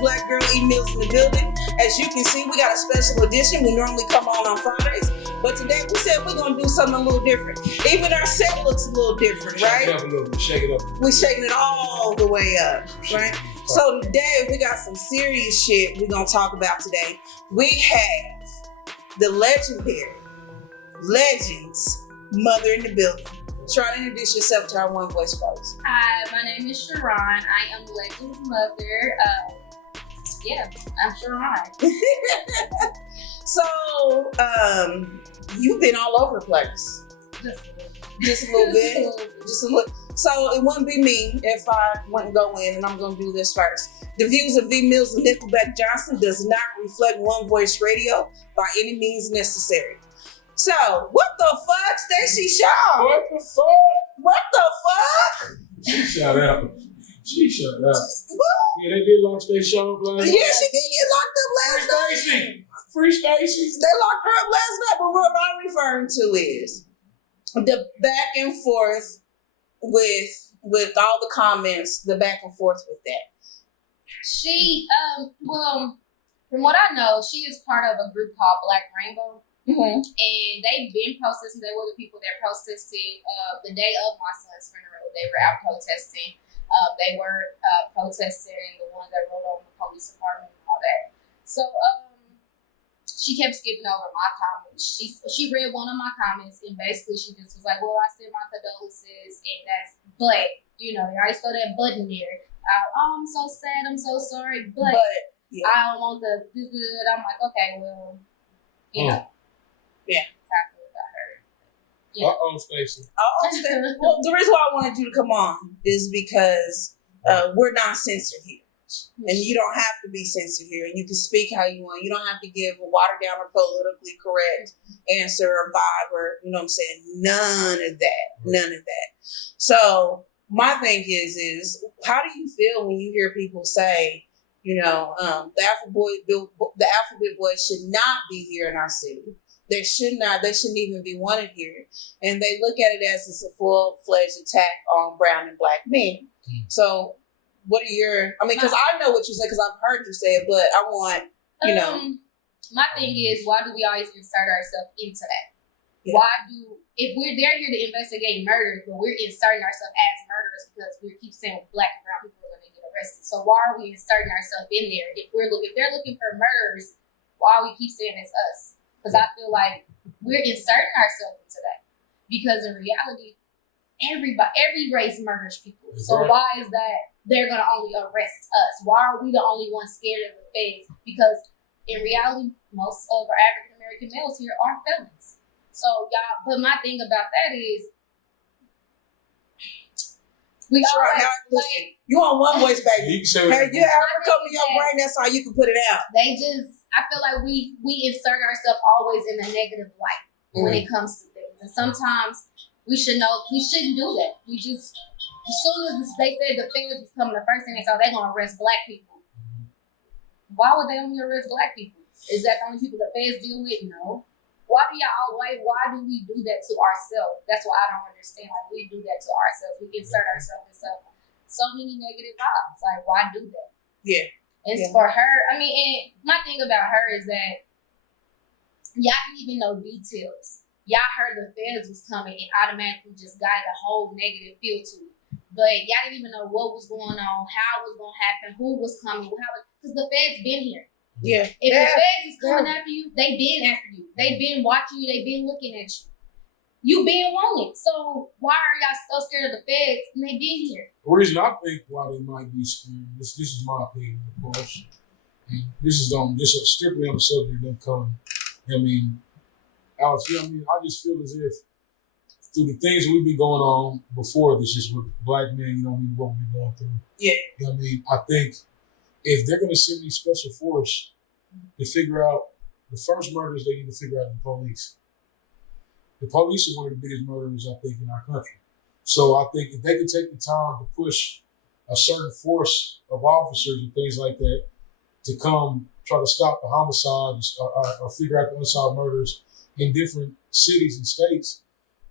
Black girl E.Millz in the building. As you can see, we got a special edition. We normally come on Fridays, but today we said we're gonna do something a little different. Even our set looks a little different, right? Shake it up a little bit, shake it up. We're shaking it all the way up, right? So today we got some serious shit we're gonna talk about today. We have the legendary Legends mother in the building. Try to introduce yourself to our One Voice folks. Hi, my name is Charron. I am Legends mother. I'm Charron. So, you've been all over the place. Just a little bit. Just a little. So it wouldn't be me if I wouldn't go in, and I'm going to do this first. The views of E.Millz and Nickelback Johnson does not reflect One Voice Radio by any means necessary. So, what the fuck, Stacey Shaw? What the fuck? What the fuck? She shut out. What? Yeah, they did lock Stacey Shaw up last night. Yeah, she did get locked up last night. Free Stacey. They locked her up last night, but what I'm referring to is the back and forth with all the comments, the back and forth with that. She, from what I know, she is part of a group called Black Rainbow. Mm-hmm. And they've been protesting. They were the people that protested the day of my son's funeral. They were out protesting. They were protesting the ones that wrote on the police department and all that. So she kept skipping over my comments. She read one of my comments and basically she just was like, well, I sent my condolences and that's, but, you know, I always throw that button there. I'm so sad, I'm so sorry, but yeah. I don't want the, I'm like, okay, well, you know. Yeah. Talking about her. Yeah. Stacey. Well, the reason why I wanted you to come on is because we're not censored here. And you don't have to be censored here. And you can speak how you want. You don't have to give a watered down or politically correct answer or vibe or, you know what I'm saying? None of that. None of that. So my thing is how do you feel when you hear people say, you know, the Alphabet Boys should not be here in our city? They shouldn't even be wanted here. And they look at it as it's a full-fledged attack on brown and black men. So what are your, because I know what you say because I've heard you say it, but I want, you know. My thing is, why do we always insert ourselves into that? Yeah. If they're here to investigate murders, but we're inserting ourselves as murderers because we keep saying black and brown people are going to get arrested. So why are we inserting ourselves in there? If they're looking for murderers, why we keep saying it's us? Because I feel like we're inserting ourselves into that. Because in reality, every race murders people. So why is that they're going to only arrest us? Why are we the only ones scared of the feds? Because in reality, most of our African-American males here are felons. So y'all, but my thing about that is, we listen, you on One Voice, baby. Hey, you ever come to your brain, that's how you can put it out. I feel like we insert ourselves always in a negative light when it comes to things. And sometimes we shouldn't do that. We just, as soon as they said the feds was coming, the first thing they saw, they're going to arrest black people. Why would they only arrest black people? Is that the only people the feds deal with? No. Why do we do that to ourselves? That's what I don't understand. Like, we do that to ourselves. We insert ourselves in so many negative vibes. Like, why do that? Yeah. It's for her. And my thing about her is that y'all didn't even know details. Y'all heard the feds was coming and automatically just got a whole negative feel to it. But y'all didn't even know what was going on, how it was going to happen, who was coming, because the feds been here. Yeah. If the feds is coming after you, they been after you. They been watching you. They been looking at you. You been wanted. So why are y'all so scared of the feds and they been here? The reason I think why they might be scared, this is my opinion, of course. And this is strictly on the subject of them coming. Alex, I just feel as if through the things we've been going on before this, just with black men, what we've been going through. Yeah. I think if they're going to send these special force to figure out the first murders, they need to figure out the police. The police are one of the biggest murderers, I think, in our country. So I think if they could take the time to push a certain force of officers and things like that to come try to stop the homicides or figure out the unsolved murders in different cities and states,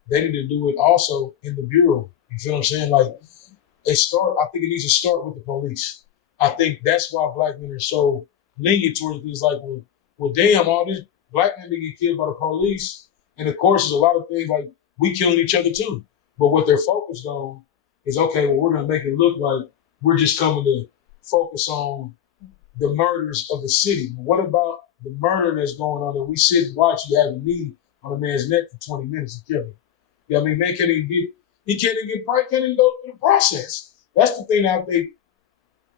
they need to do it also in the bureau. You feel what I'm saying? Like, I think it needs to start with the police. I think that's why black men are so lenient towards things like, well, damn, all these black men that get killed by the police. And of course, there's a lot of things like we killing each other too. But what they're focused on is, okay, well, we're going to make it look like we're just coming to focus on the murders of the city. But what about the murder that's going on that we sit and watch you have a knee on a man's neck for 20 minutes and kill him? You know what I mean? Man can't even go through the process. That's the thing I think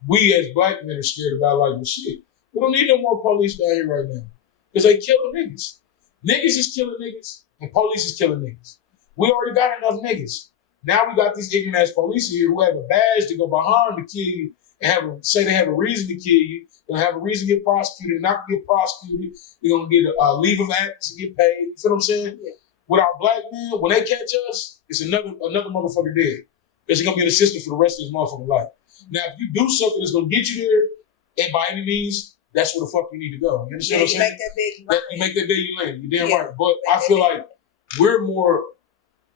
we as black men are scared about. Like, well, shit, we don't need no more police down here right now because they killing niggas. Niggas is killing niggas and police is killing niggas. We already got enough niggas. Now we got these ignorant ass police here who have a badge to go behind to kill you and say they have a reason to kill you. They'll have a reason to get prosecuted, not get prosecuted. They're going to get a leave of absence and get paid. You feel what I'm saying? Yeah. With our black men, when they catch us, it's another motherfucker dead. Because you're going to be in the system for the rest of his motherfucking life. Now, if you do something that's going to get you there, and by any means, that's where the fuck you need to go. You understand what I'm saying? You make that bid, you land. You're damn right. But I feel like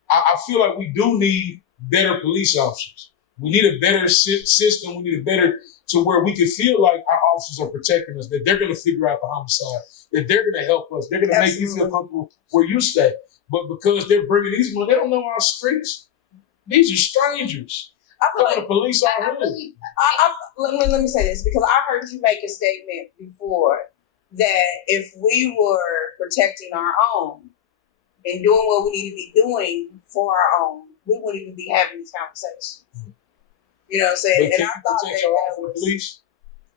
I feel like we do need better police officers. We need a better system. We need a better to where we can feel like our officers are protecting us, that they're going to figure out the homicide, that they're going to help us. They're going to make you feel comfortable where you stay. But because they're bringing these money, they don't know our streets. These are strangers. I feel like the police are really. Let me say this, because I heard you make a statement before that if we were protecting our own and doing what we need to be doing for our own, we wouldn't even be having these conversations. You know what I'm saying? But and I thought that was, police?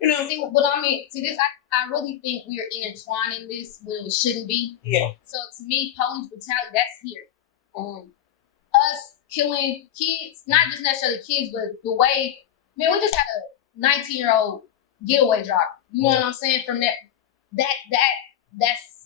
You know, I really think we are intertwining this when it shouldn't be. Yeah. So to me, police brutality, that's here. Us killing kids, not just necessarily kids, but the way, man, we just had a 19-year-old getaway driver. You know what I'm saying? From that's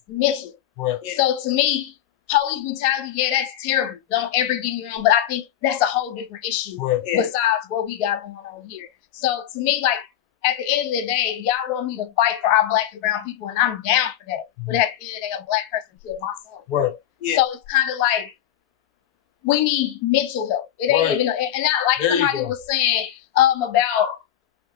mental. Right. Yeah. So to me, police brutality, yeah, that's terrible. Don't ever get me wrong, but I think that's a whole different issue besides what we got going on here. So to me, like, at the end of the day, y'all want me to fight for our black and brown people, and I'm down for that. But at the end of the day, a black person killed my son. Right. Yeah. So it's kind of like, we need mental help. It ain't even, and not like there somebody was saying about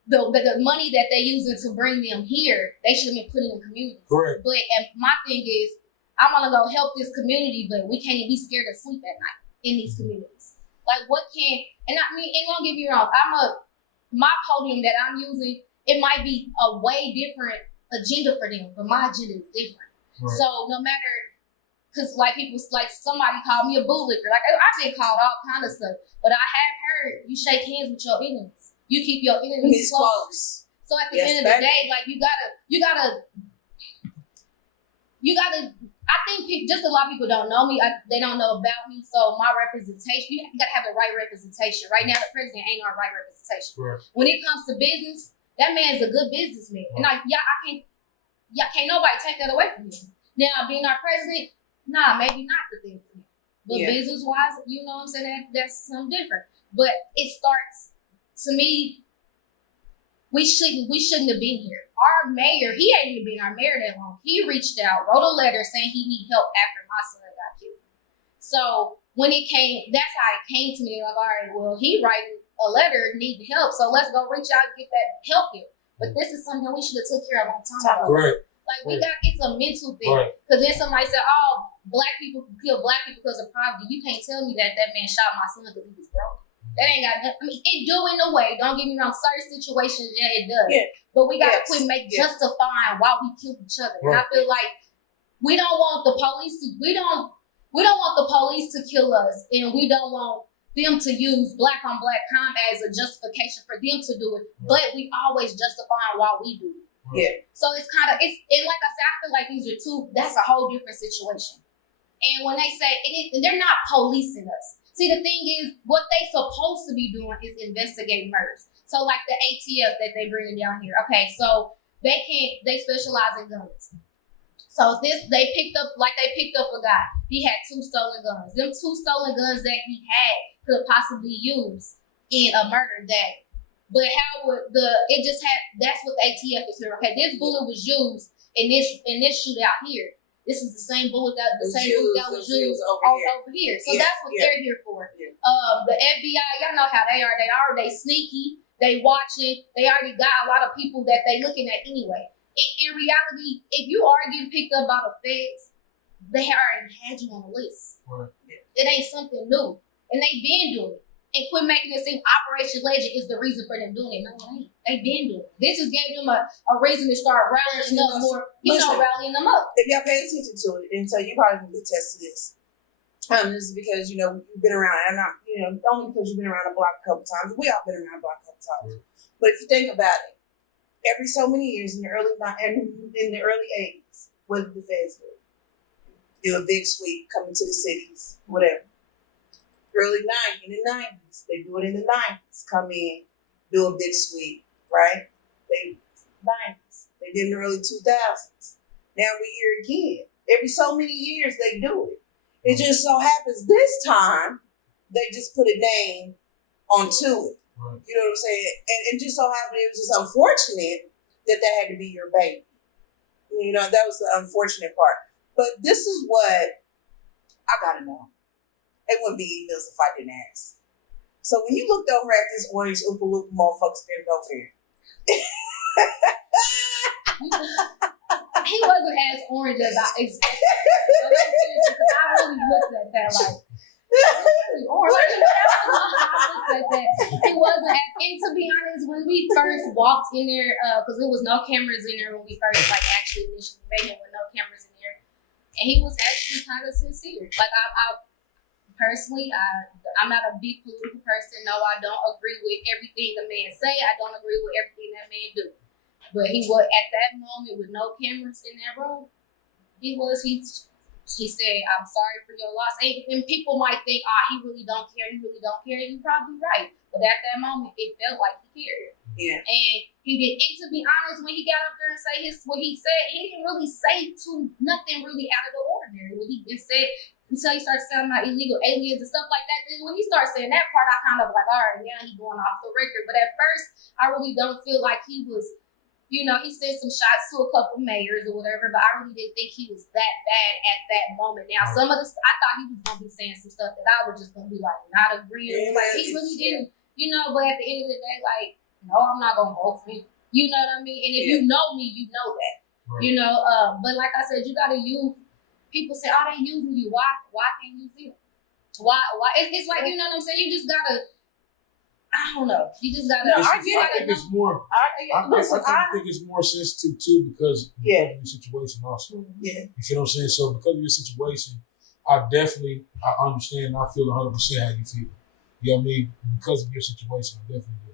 the money that they using to bring them here, they should have been put in the community. Correct. But and my thing is, I want to go help this community, but we can't be scared to sleep at night in these communities. Like, what can, and I mean, and don't get me wrong, my podium that I'm using, it might be a way different agenda for them, but my agenda is different. Right. So no matter, because like somebody called me a bootlicker. Like, I've been called all kind of stuff, but I have heard you shake hands with your enemies. You keep your enemies close. So at the end of the day, like, you gotta. I think just a lot of people don't know me. They don't know about me. So my representation, you gotta have the right representation. Right now, the president ain't our right representation. Right. When it comes to business, that man's a good businessman, and can't nobody take that away from him. Now, being our president, nah, maybe not the thing for me. But business-wise, you know what I'm saying? That's something different. But it starts, to me, we shouldn't have been here. Our mayor, he ain't even been our mayor that long. He reached out, wrote a letter saying he need help after my son got killed. So when it came, that's how it came to me. Like, all right, well, he writing a letter, need help, so let's go reach out and get that help here. But this is something we should have took care of a long time ago. Right. Like, it's a mental thing. Because then somebody said, oh, black people kill black people because of poverty. You can't tell me that man shot my son because he was broke. That ain't got nothing. I mean, it do in a way. Don't get me wrong. Certain situations, it does. Yeah. But we got to quit justifying why we kill each other. Right. And I feel like we don't want the police to. We don't want the police to kill us, and we don't want them to use black on black crime as a justification for them to do it. Right. But we always justifying why we do it. Right. Yeah. So it's and like I said, I feel like these are two. That's a whole different situation. And when they say they're not policing us. See, the thing is, what they supposed to be doing is investigating murders. So, like the ATF that they bringing down here. Okay, so they specialize in guns. So they picked up a guy. He had 2 stolen guns. Them 2 stolen guns that he had could possibly use in a murder that. But how would that's what the ATF is here. Okay, this bullet was used in this shootout here. This is the same bullet that was used over here. So that's what they're here for. Yeah. The FBI, y'all know how they are. They sneaky. they watching, they already got a lot of people that they looking at anyway. In reality, if you are getting picked up by the feds, they already had you on the list. Right. It ain't something new. And they been doing it. And quit making it seem Operation Legend is the reason for them doing it. No, it ain't. They been doing it. This just gave them a reason to start rallying up more, rallying them up. If y'all pay attention to it, and so you probably can attest to this. This is because, you've been around, and I'm not, only because you've been around the block a couple times. We all been around the block a couple times. But if you think about it, every so many years in the early 80s, what did the feds do? Do a big sweep coming to the cities, whatever. In the 90s, they do it in the 90s. Come in, do a big sweep, right? 90s. They did in the early 2000s. Now we're here again. Every so many years they do it. It just so happens this time they just put a name onto it. Right. You know what I'm saying? And just so happened it was just unfortunate that had to be your baby. That was the unfortunate part. But this is what I gotta know. It wouldn't be E.Millz if I didn't ask. So when you looked over at this orange Oompa Loompa motherfucker standing over here. He wasn't as orange as I expected. I really looked at that like, really orange. I looked at that. He wasn't as, and to be honest, when we first walked in there, because there was no cameras in there when we first actually initially made it with no cameras in there. And he was actually kind of sincere. Like I personally, I'm not a big political person. No, I don't agree with everything the man say. I don't agree with everything that man do. But he was at that moment with no cameras in that room. He said, "I'm sorry for your loss." And people might think, he really don't care. He really don't care. You're probably right. But at that moment, it felt like he cared. Yeah. And he did. And to be honest, when he got up there and say what he said, he didn't really say nothing really out of the ordinary. When he said, until he started sounding about illegal aliens and stuff like that. Then when he started saying that part, I kind of like, all right, now he's going off the record. But at first, I really don't feel like he was, he sent some shots to a couple mayors or whatever, but I really didn't think he was that bad at that moment. Now, some of this, I thought he was going to be saying some stuff that I was just going to be like, not agreeing with. Like, he really didn't, but at the end of the day, like, no, I'm not going to vote for him. You know what I mean? And if you know me, you know that. Right. But like I said, you got to use. People say, they using you. Why can't you see them? Why? It's like, you know what I'm saying? You just gotta, I don't know. You just gotta. No, I think it's more. I think it's more sensitive too because of your situation also. Yeah. You feel what I'm saying? So because of your situation, I understand. I feel 100% how you feel. You know what I mean? Because of your situation, I definitely do.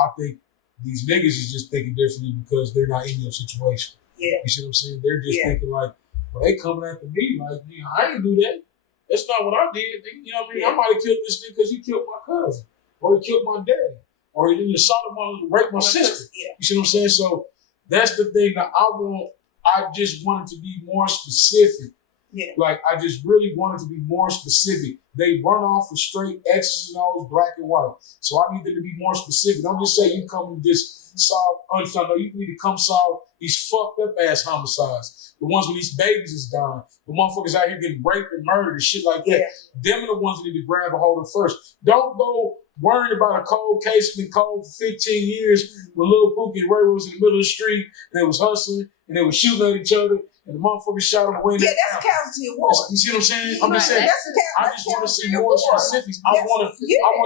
I think these niggas is just thinking differently because they're not in your situation. Yeah. You see what I'm saying? They're just thinking like, well, they coming after me like, I ain't do that. That's not what I did. You know what I mean? I might have killed this nigga because he killed my cousin. Or he killed my dad. Or he didn't assault him and raped my sister. Yeah. You see what I'm saying? So that's the thing that I just wanted to be more specific. Yeah. Like, I just really wanted to be more specific. They run off with straight X's and O's, black and white. So I need them to be more specific. Don't just say you come and just solve unfound. No, you need to come solve these fucked up ass homicides. The ones where these babies is dying. The motherfuckers out here getting raped and murdered and shit like that. Yeah. Them are the ones that need to grab a hold of first. Don't go worrying about a cold case that's been cold for 15 years when Lil Pookie and Ray was in the middle of the street and they was hustling and they was shooting at each other and the motherfucker shot him away. Yeah, that's casualty of war. You see what I'm saying? I'm just saying, I just want to see more specifics. I want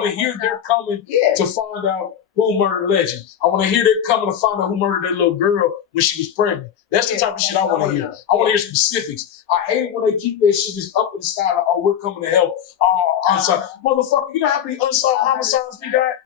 to hear they're coming to find out who murdered Legend. I want to hear they're coming to find out who murdered that little girl when she was pregnant. That's the type of shit I want to hear. I want to hear specifics. I hate when they keep that shit just up in the sky like, we're coming to help. Unsolved. Motherfucker, you know how many unsolved homicides we got?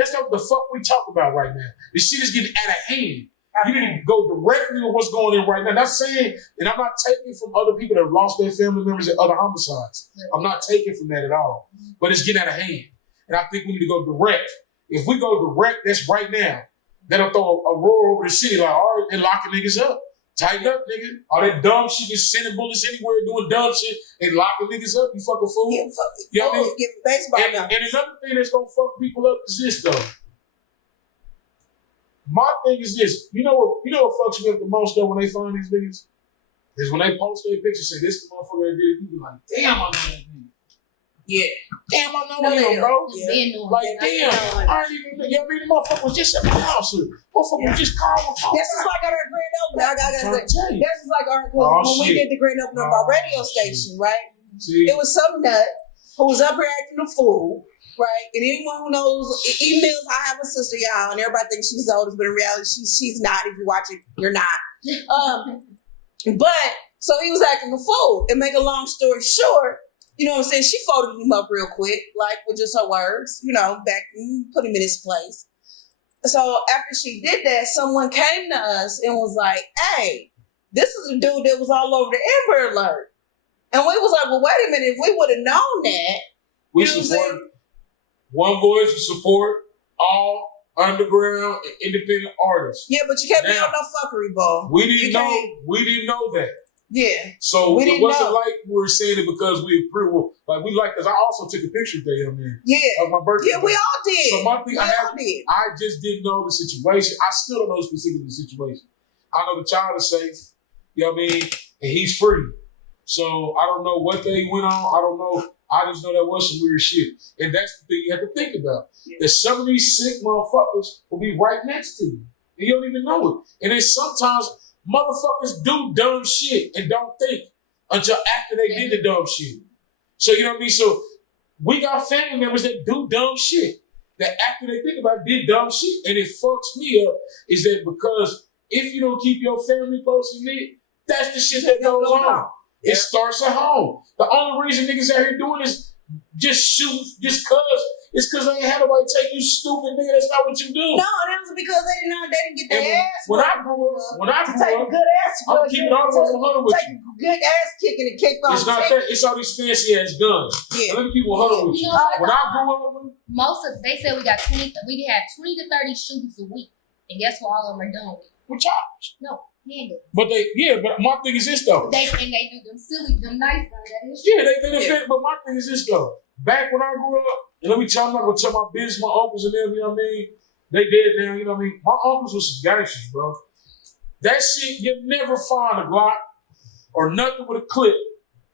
That's not what the fuck we talk about right now. This shit is getting out of hand. You need to go directly to what's going on right now. Not saying, and I'm not taking from other people that have lost their family members in other homicides. I'm not taking from that at all. But it's getting out of hand. And I think we need to go direct. If we go direct, that's right now. That'll throw a roar over the city like, all right, they're locking niggas up. Tighten up, nigga. All that dumb shit, just sending bullets anywhere, doing dumb shit, and locking niggas up. You fucking fool. You know what I mean? Giving baseball and another thing that's gonna fuck people up is this though. My thing is this. You know what fucks me up the most though when they find these niggas? Is when they post their pictures, say this the motherfucker that did it, you be like, damn, I know that nigga. Yeah. Damn, I know No, they him, bro. don't. Men know Like, him. damn, I ain't even, you know what I mean? The motherfucker was just at my house. Motherfucker was just calling my phone. This is like our grand opening. I gotta I'm say, trying to tell you. this is like our Oh, when we shit. did the grand opening of our radio station, right? See? It was some nut who was up here acting a fool, right? And anyone who knows E.Millz, I have a sister, y'all, and everybody thinks she's the oldest, but in reality, she's not. If you watch it, you're not. But so he was acting a fool. And make a long story short, you know what I'm saying? She folded him up real quick, like with just her words, you know, back put him in his place. So after she did that, someone came to us and was like, "Hey, this is a dude that was all over the Amber Alert." And we was like, "Well, wait a minute. If we would have known that, We you know what I'm support saying? one voice to support all underground and independent artists. Yeah, but you can't be Now, on no fuckery ball. We You didn't know. can't- We didn't know that. Yeah, So We it didn't wasn't know. like we were saying it because we approve. Like we like, because I also took a picture of that young man yeah, of my birthday. yeah. We all did. So my thing, we all did. I just didn't know the situation. I still don't know specifically the situation. I know the child is safe. You know what I mean? And he's free. So I don't know what they went on. I don't know. I just know that was some weird shit. And that's the thing you have to think about. Yeah. That some of these sick motherfuckers will be right next to you. And you don't even know it. And then sometimes motherfuckers do dumb shit and don't think until after they did the dumb shit. So you know what I mean? So we got family members that do dumb shit. That after they think about it, did dumb shit. And it fucks me up is that because if you don't keep your family close and knit, that's the shit that goes on. It starts at home. The only reason niggas out here doing this just shoot just cause it's cause they ain't had nobody take you stupid nigga. That's not what you do. No, that was because they didn't get their And ass. when I grew up, to take a good ass. I'm keeping all the way 100 with take you. a good ass kicking and kick off. It's not that. It's all these fancy ass guns. Yeah. Let me keep 100 with You you. know what? When I grew up, Most of they said we got 20. We have 20 to 30 shootings a week, and guess what? All of them are done with. with chops. No, handguns. But but my thing is this though. They do them silly, them nice guns. That is Yeah, they defend. But my thing is this though. Back when I grew up, and let me tell you, I'm not gonna tell my business, my uncles and them, you know what I mean? They dead now, you know what I mean? My uncles were some gangsters, bro. That shit, you never find a Glock or nothing with a clip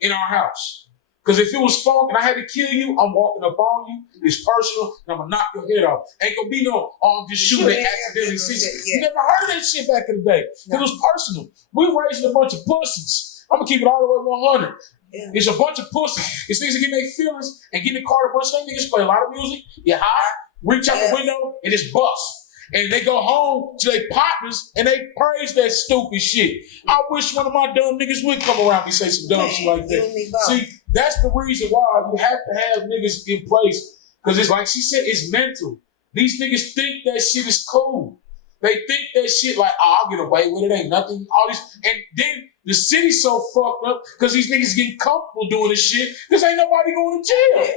in our house. Because if it was funk and I had to kill you, I'm walking up on you, it's personal, and I'm gonna knock your head off. Ain't gonna be no, I'm just shooting at accidentally. You never heard of that shit back in the day. Because it was personal. We raising a bunch of pussies. I'm gonna keep it all the way 100. Yeah. It's a bunch of pussies. It's niggas that get their feelings and get in the car. A bunch of them niggas play a lot of music. You high, reach out the window, and it's bust. And they go home to their partners and they praise that stupid shit. I wish one of my dumb niggas would come around and say some dumb shit like that. See, that's the reason why you have to have niggas in place. Because it's like she said, it's mental. These niggas think that shit is cool. They think that shit like, oh, I'll get away with it, ain't nothing. All this, and then the city's so fucked up because these niggas getting comfortable doing this shit because ain't nobody going to jail.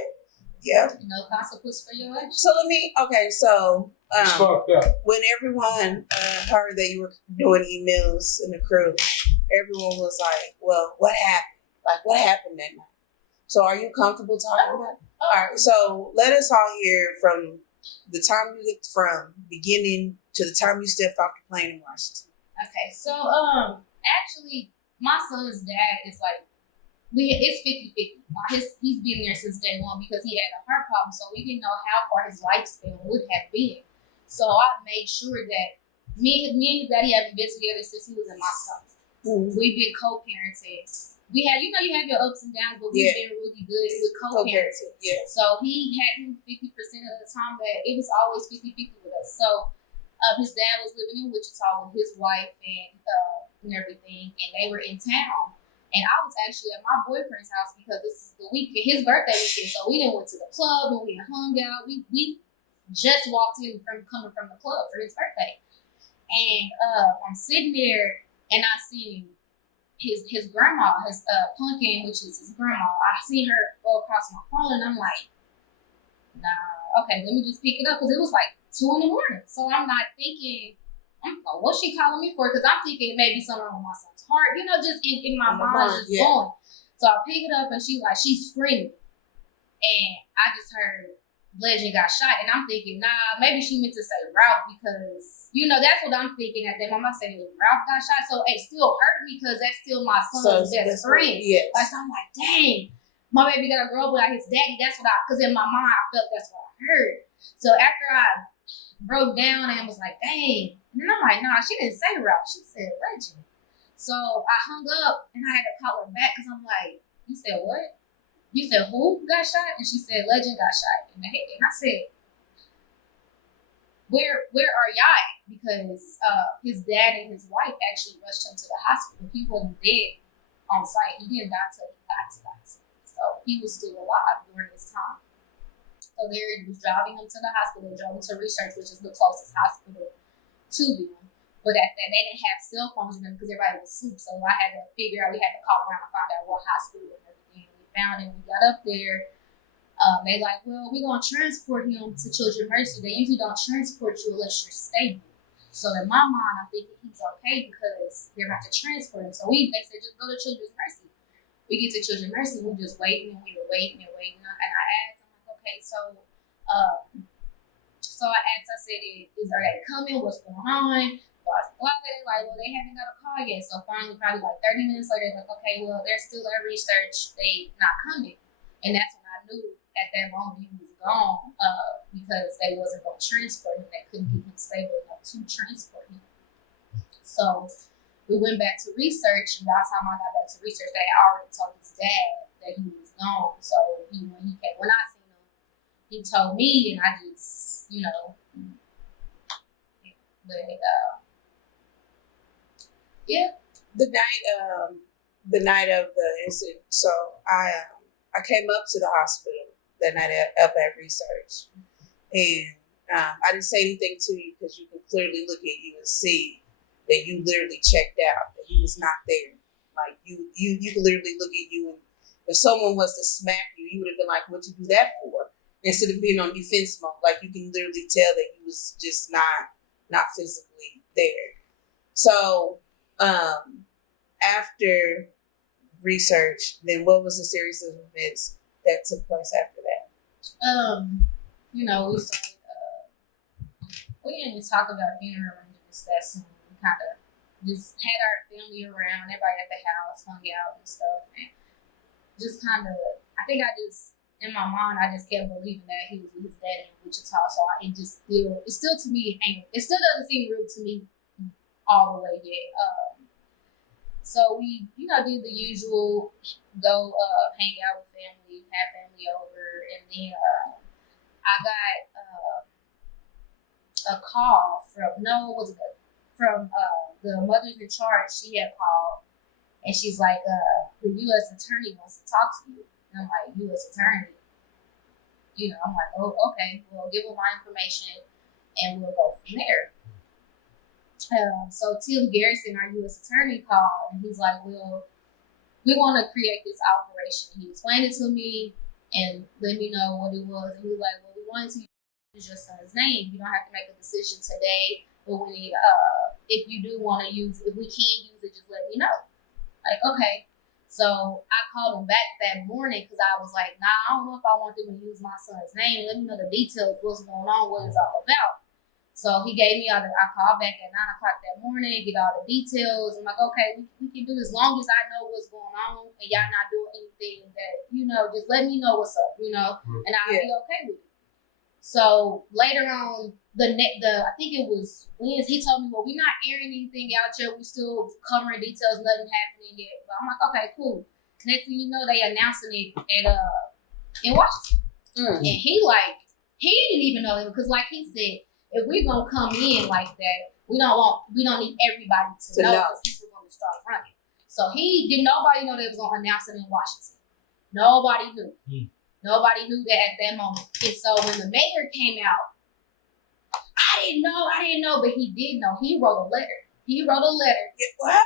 Yeah. no consequence for your action. So so It's fucked up. when everyone heard that you were doing E.Millz and the crew, everyone was like, well, what happened? Like, what happened that night? So are you comfortable talking about it? All right, so let us all hear from the time you looked from beginning to the time you stepped off the plane in Washington. Okay, so actually, my son's dad is like, it's 50-50. He's been there since day one because he had a heart problem, so we didn't know how far his lifespan would have been. So I made sure that me and his daddy have been together since he was in my stomach. Mm-hmm. We've been co-parenting. We have, you have your ups and downs, but we've been really good with co-parenting. Yeah. So he had him 50% of the time, but it was always 50-50 with us. So his dad was living in Wichita with his wife and everything, and they were in town. And I was actually at my boyfriend's house because this is the weekend, his birthday weekend. So we didn't went to the club and we hung out. We just walked in coming from the club for his birthday. And I'm sitting there and I seen his grandma, his Pumpkin, which is his grandma. I seen her go across my phone and I'm like, nah, okay, let me just pick it up because it was like 2 a.m. So I'm not thinking, what's she calling me for? Because I'm thinking maybe something wrong with my son's heart, just in my mind, just going. So I pick it up and she's screaming. And I just heard Legend got shot. And I'm thinking, nah, maybe she meant to say Ralph because, that's what I'm thinking at that moment. I'm saying Ralph got shot. So it still hurt me because that's still my son's best friend. Yes. So I'm like, dang. my baby gotta grow up without his daddy. Because in my mind, I felt that's what I heard. So after I broke down and was like, dang. And then I'm like, nah, she didn't say Ralph. She said Legend. So I hung up and I had to call her back because I'm like, you said what? You said who got shot? And she said Legend got shot in the head. And I said, where are y'all at? Because his dad and his wife actually rushed him to the hospital. He wasn't dead on site. He didn't die till he got to the hospital. So he was still alive during this time. So they was driving him to the hospital, drove him to research, which is the closest hospital to them. But at that, they didn't have cell phones with them because everybody was asleep. So I had to figure out, we had to call around and find out what hospital and everything. We found him, we got up there. They like, well, we're going to transport him to Children's Mercy. They usually don't transport you unless you're stable. So in my mind, I'm thinking he's okay because they're about to transport him. So they said, just go to Children's Mercy. We get to Children's Mercy, we're just waiting, and we were waiting and waiting. And I asked, I'm like, okay, so I asked, I said, are they coming? What's going on? Well, they're like, well, they haven't got a call yet. So finally, probably like 30 minutes later, they're like, okay, well, they're still at research. They not coming. And that's when I knew at that moment he was gone because they wasn't going to transport him. They couldn't get him stable enough to transport him. So we went back to research, and by the time I got back to research, they already told his dad that he was gone. So when I seen him, he told me, and I just, yeah. The night of the incident, so I came up to the hospital that night up at research, and I didn't say anything to you because you can clearly look at you and see that you literally checked out, that he was not there. Like you can literally look at you, and if someone was to smack you, you would have been like, "What'd you do that for?" Instead of being on defense mode, like you can literally tell that he was just not physically there. So after research, then what was the series of events that took place after that? We started. We didn't even talk about funeral arrangements that soon. We kind of just had our family around, everybody at the house, hung out and stuff, and just kind of. I think in my mind, I just kept believing that he was with his daddy in Wichita. So it still to me, it still doesn't seem real to me all the way yet. So we, did the usual, go hang out with family, have family over, and then I got a call from the mothers in charge. She had called, and she's like, the U.S. attorney wants to talk to you. And I'm like, U.S. attorney? I'm like, oh, okay, well, give them my information, and we'll go from there. So Tim Garrison, our U.S. attorney, called, and he's like, well, we want to create this operation. He explained it to me and let me know what it was. And he was like, well, we wanted to use your son's name. You don't have to make a decision today, but if you do want to if we can use it, just let me know. Like, okay. So I called him back that morning because I was like, nah, I don't know if I want them to use my son's name. Let me know the details, what's going on, what it's all about. So he gave me I called back at 9 o'clock that morning, get all the details. I'm like, okay, we can do this as long as I know what's going on and y'all not doing anything that, just let me know what's up, and I'll be okay with it. So later on, I think it was Wednesday, he told me, well, we're not airing anything out yet. We're still covering details, nothing happening yet. But I'm like, okay, cool. Next thing you know, they announcing it in Washington. And he didn't even know it because like he said, if we're gonna come in like that, we don't need everybody to know because people are gonna start running. So nobody know they was gonna announce it in Washington. Nobody knew. Nobody knew that at that moment. And so when the mayor came out, I didn't know, but he did know. He wrote a letter. Yeah, well, I've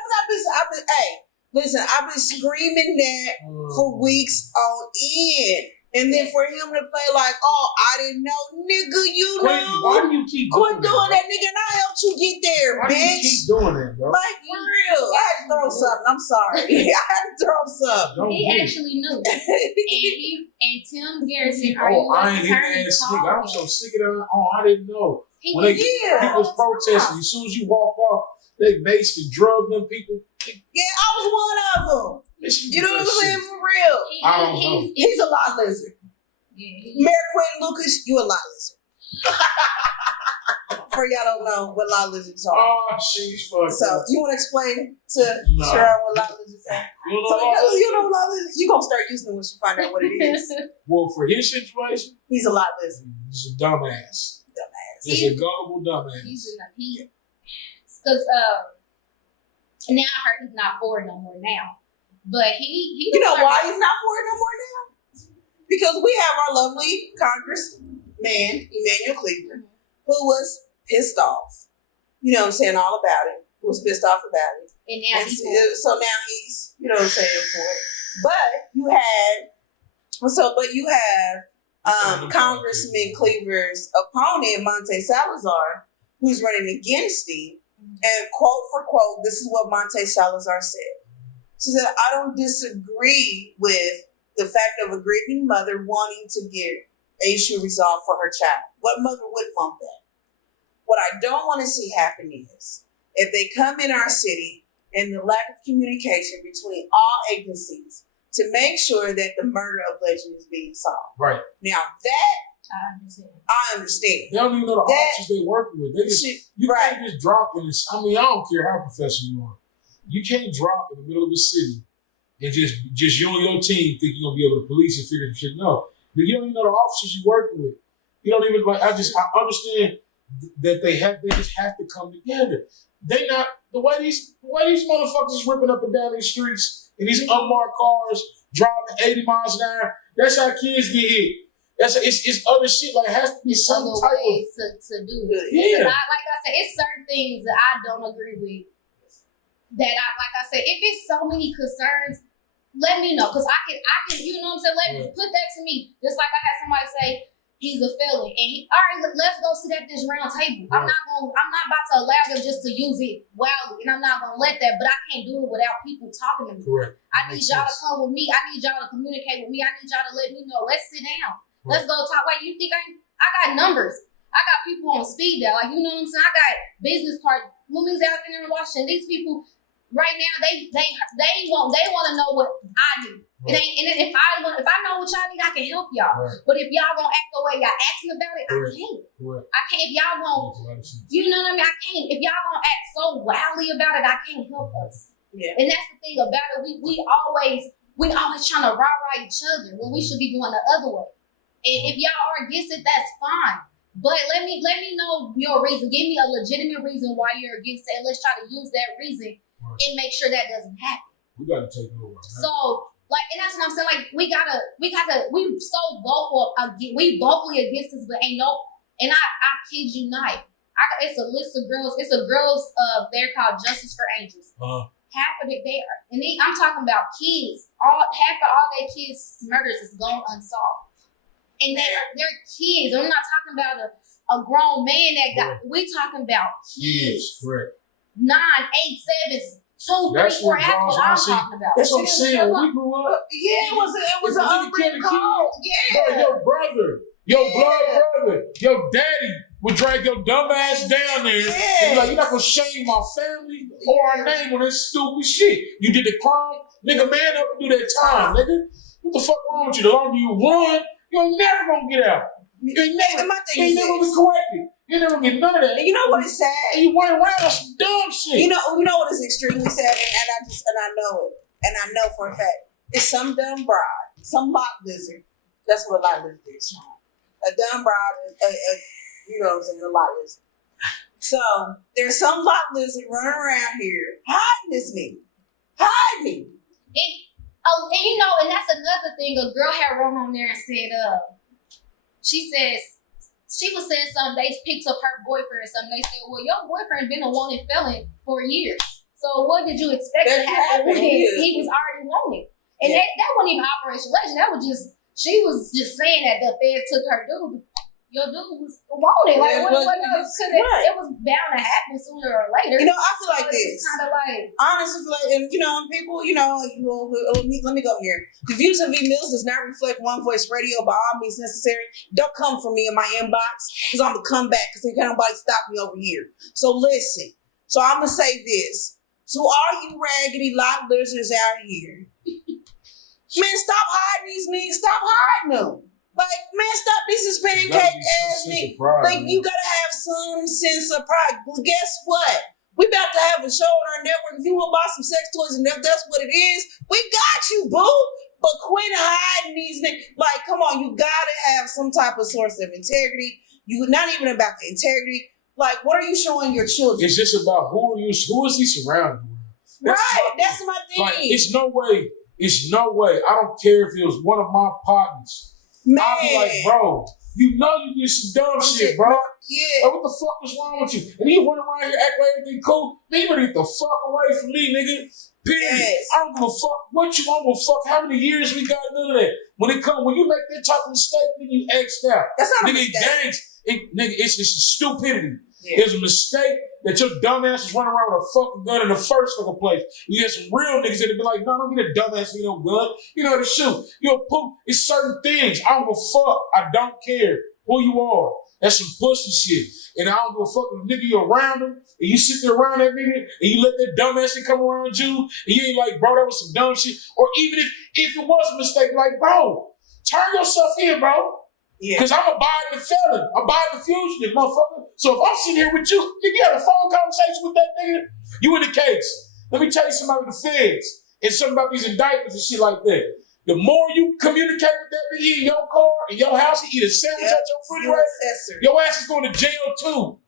been screaming that for weeks on end. And then for him to play like, oh, I didn't know, nigga, Why do you keep quit doing that, nigga, and I helped you get there, Why bitch. Do you keep doing that, bro? Like, for real. I had to throw something. I'm sorry. I had to throw something. He actually knew. and Tim Garrison, our I U.S. ain't even attorney, ass called nigga. I'm so sick of that. Oh, I didn't know. People was protesting. As soon as you walked off, they maced and drugged them people. Yeah, I was one of them. You know what I'm saying? For real. I don't know. He's a lot lizard. Yeah, Mayor Quentin Lucas, you a lot lizard. For y'all don't know what lot lizards are. Oh, she's fucking. So you want to explain to Nah. Charron what lot lizards are? You know So what? you know lot lizards. You gonna start using it once you find out what it is. Well, for his situation, He's a lot lizard. he's a dumbass. He's a gullible dumbass. He's in the heat. Because now I heard he's not for it no more now. But he You know why he's not for it no more now? Because we have our lovely Congressman, Emanuel Cleaver, who was pissed off. You know what I'm saying, all about it. Who was pissed off about it. And now And he's so now he's, you know what I'm saying, for it. But you have Congressman Cleaver's opponent, Monte Salazar, who's running against him. And quote for quote, this is what Monte Salazar said. She said, I don't disagree with the fact of a grieving mother wanting to get an issue resolved for her child. What mother wouldn't want that? What I don't want to see happen is if they come in our city and the lack of communication between all agencies to make sure that the murder of Legend is being solved. Right. Now that I understand. I understand. They don't even know the officers they're working with. They just, you right. can't just drop in this. I mean, I don't care how professional you are. You can't drop in the middle of a city and just you and your team think you're gonna be able to police and figure the shit. No, you don't even know the officers you're working with. You don't even I understand that they just have to come together. They not the way these motherfuckers is ripping up and down these streets in these unmarked cars driving 80 miles an hour. That's how kids get hit. It's other shit. Like it has to be some other type ways to do it. Yeah. Like I said, it's certain things that I don't agree with. That like I said, if it's so many concerns, let me know. Cause I can, you know what I'm saying? Put that to me. Just like I had somebody say, he's a felon. And all right, let's go sit at this round table. Right. I'm not about to allow them just to use it wildly. And I'm not gonna let that, but I can't do it without people talking to me. Correct. I need y'all to come with me. I need y'all to communicate with me. I need y'all to let me know. Let's sit down. Right. Let's go talk. Like you think I got numbers. I got people on speed dial. Like you know what I'm saying? I got business cards. When we was out there in Washington, these people right now they want to know what I do. Right. It ain't, and if I know what y'all need, I can help y'all. Right. But if y'all gonna act the way y'all acting about it, Correct. I can't. Correct. I can't. If y'all gonna, you know what I mean? I can't. If y'all gonna act so wildly about it, I can't help us. Yeah. And that's the thing about it. We always trying to rah-rah each other when we should be going the other way. And if y'all are against it, that's fine. But let me know your reason. Give me a legitimate reason why you're against it, and let's try to use that reason and make sure that doesn't happen. We gotta take it over. So, like, and that's what I'm saying. Like, we so vocal. We vocally against this, but ain't no. And I kid you not. It's a list of girls. It's a girls there called Justice for Angels. Half of it there, and I'm talking about kids. Half of all their kids' murders is gone unsolved. And they're kids. I'm not talking about a grown man that got. We talking about kids. Correct. 9, 8, 7, 2, 3, 4. That's what I'm talking about. That's what I'm saying. When we grew up, yeah, it was an unwritten code. Yeah. Bro, your brother, your blood brother, your daddy would drag your dumb ass down there and be like, you're not gonna shame my family or our name on this stupid shit. You did the crime, nigga, man up and do that time, nigga. What the fuck wrong with you? The longer you run, you're never gonna get out. You ain't never be corrected. You never get none of that. And you know what is sad? And you went around with some dumb shit. You know what is extremely sad, and I know it, and I know for a fact. It's some dumb broad, some lot lizard. That's what a lot lizard is. A dumb broad, you know what I'm saying, a lot lizard. So there's some lot lizard running around here hiding this nigga, hiding. And you know, and that's another thing. A girl had wrote on there and said, she was saying something. They picked up her boyfriend or something. They said, well, your boyfriend been a wanted felon for years. So what did you expect to happen when he was already wanted? And that wasn't even Operation Legend. That was she was just saying that the feds took her dude. Your dude was wanted. Like, what else could it? Right. It was bound to happen sooner or later. You know, I feel like this. Kind of like, honestly, and you know, people, you know, let me go here. The views of E.Millz does not reflect One Voice Radio by all means necessary. Don't come for me in my inbox because I'm gonna come back because ain't nobody stop me over here. So listen. So I'm gonna say this to all you raggedy lot lizards out here. Man, stop hiding these niggas. Stop hiding them. Like, man, stop. This is pancake ass nigga. Like, you gotta have some sense of pride. Well, guess what? We about to have a show on our network. If you want to buy some sex toys and if that's what it is, we got you, boo. But quit hiding these niggas. Like, come on, you gotta have some type of source of integrity. You not even about the integrity. Like, what are you showing your children? It's just about who is he surrounded with? That's my thing. Like, it's no way. I don't care if it was one of my partners. Man. I'll be like, bro, you know you did some dumb shit, bro. Yeah. Like, what the fuck is wrong with you? And he run around here acting like everything cool. Man, you better get the fuck away from me, nigga. Period. Yes. I don't give a fuck what you want. Give a fuck how many years we got, none of that. When you make that type of mistake, then you X'd out. That's not nigga, a mistake. Nigga, it's stupidity. Yeah. It's a mistake that your dumbass is running around with a fucking gun in the first fucking place. You get some real niggas that'll be like, no, don't get a dumbass nigga no gun. You know how to shoot. You're a poop. It's certain things. I don't give a fuck. I don't care who you are. That's some pussy shit. And I don't give a fuck if the nigga you around him, and you sit there around that nigga, and you let that dumbass shit come around you, and you ain't like, bro, that was some dumb shit. Or even if it was a mistake, like, bro, turn yourself in, bro. Yeah. Because I'm abiding the felon. I'm abiding the fugitive, motherfucker. So if I'm sitting here with you, nigga, you had a phone conversation with that nigga, you in the case. Let me tell you something about the feds and something about these indictments and shit like that. The more you communicate with that nigga in your car, in your house, he eat a sandwich at your refrigerator, your ass is going to jail too.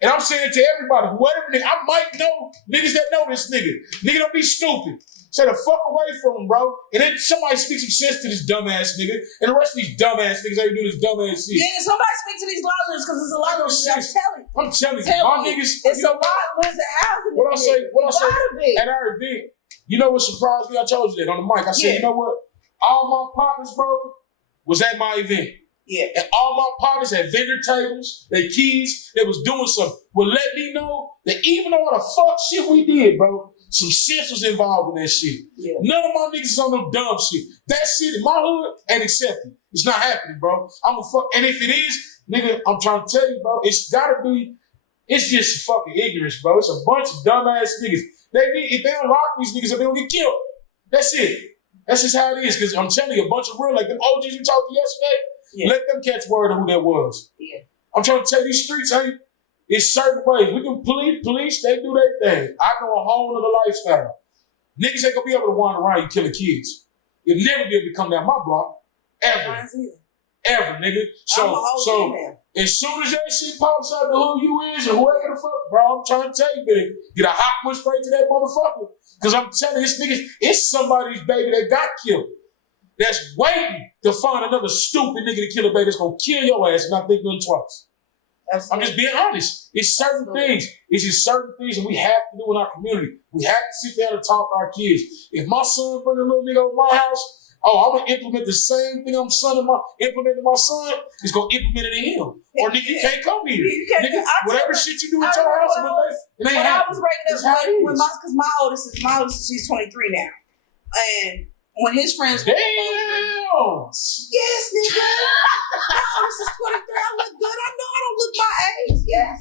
And I'm saying it to everybody, whoever nigga, I might know niggas that know this nigga. Nigga, don't be stupid. Stay the fuck away from him, bro. And then somebody speak some sense to this dumbass nigga. And the rest of these dumbass niggas ain't doing this dumbass shit. Yeah, somebody speak to these lawyers because it's a lot of shit. I'm telling you, my niggas. It's a lot of what's happening. What I say at our event, you know what surprised me? I told you that on the mic. I said, you know what? All my partners, bro, was at my event. Yeah. And all my partners had vendor tables, their keys, they was doing something. Well, let me know that even all the fuck shit we did, bro, some sense was involved in that shit. Yeah. None of my niggas is on no dumb shit. That shit in my hood ain't accepted. It's not happening, bro. I'm a fuck. And if it is, nigga, I'm trying to tell you, bro, it's gotta be, it's just fucking ignorance, bro. It's a bunch of dumbass niggas. If they don't lock these niggas up, they don't get killed. That's it. That's just how it is. Because I'm telling you, a bunch of real, like them OGs we talked to yesterday, let them catch word of who that was. Yeah. I'm trying to tell you, these streets ain't, it's certain ways. We can police, they do their thing. I know a whole other lifestyle. Niggas ain't gonna be able to wander around you killing kids. You'll never be able to come down my block. Ever. Ever, nigga. So as soon as that shit pops out to who you is or whoever the fuck, bro, I'm trying to tell you, baby, get a hot one straight to that motherfucker. Because I'm telling you, this niggas, it's somebody's baby that got killed. That's waiting to find another stupid nigga to kill a baby that's gonna kill your ass and not think nothing twice. I'm just being honest. It's certain things. It's just certain things that we have to do in our community. We have to sit down and talk to our kids. If my son bring a little nigga over my house, I'm gonna implement the same thing I'm implementing my son. He's gonna implement it in him. Or nigga, you can't come here. Nigga, whatever shit you do at your house, it ain't happening. I was breaking up with because my oldest is she's 23 now, and when his friends damn. Yes, nigga. My oldest is 23. I look good. I know I don't look my age. Yes.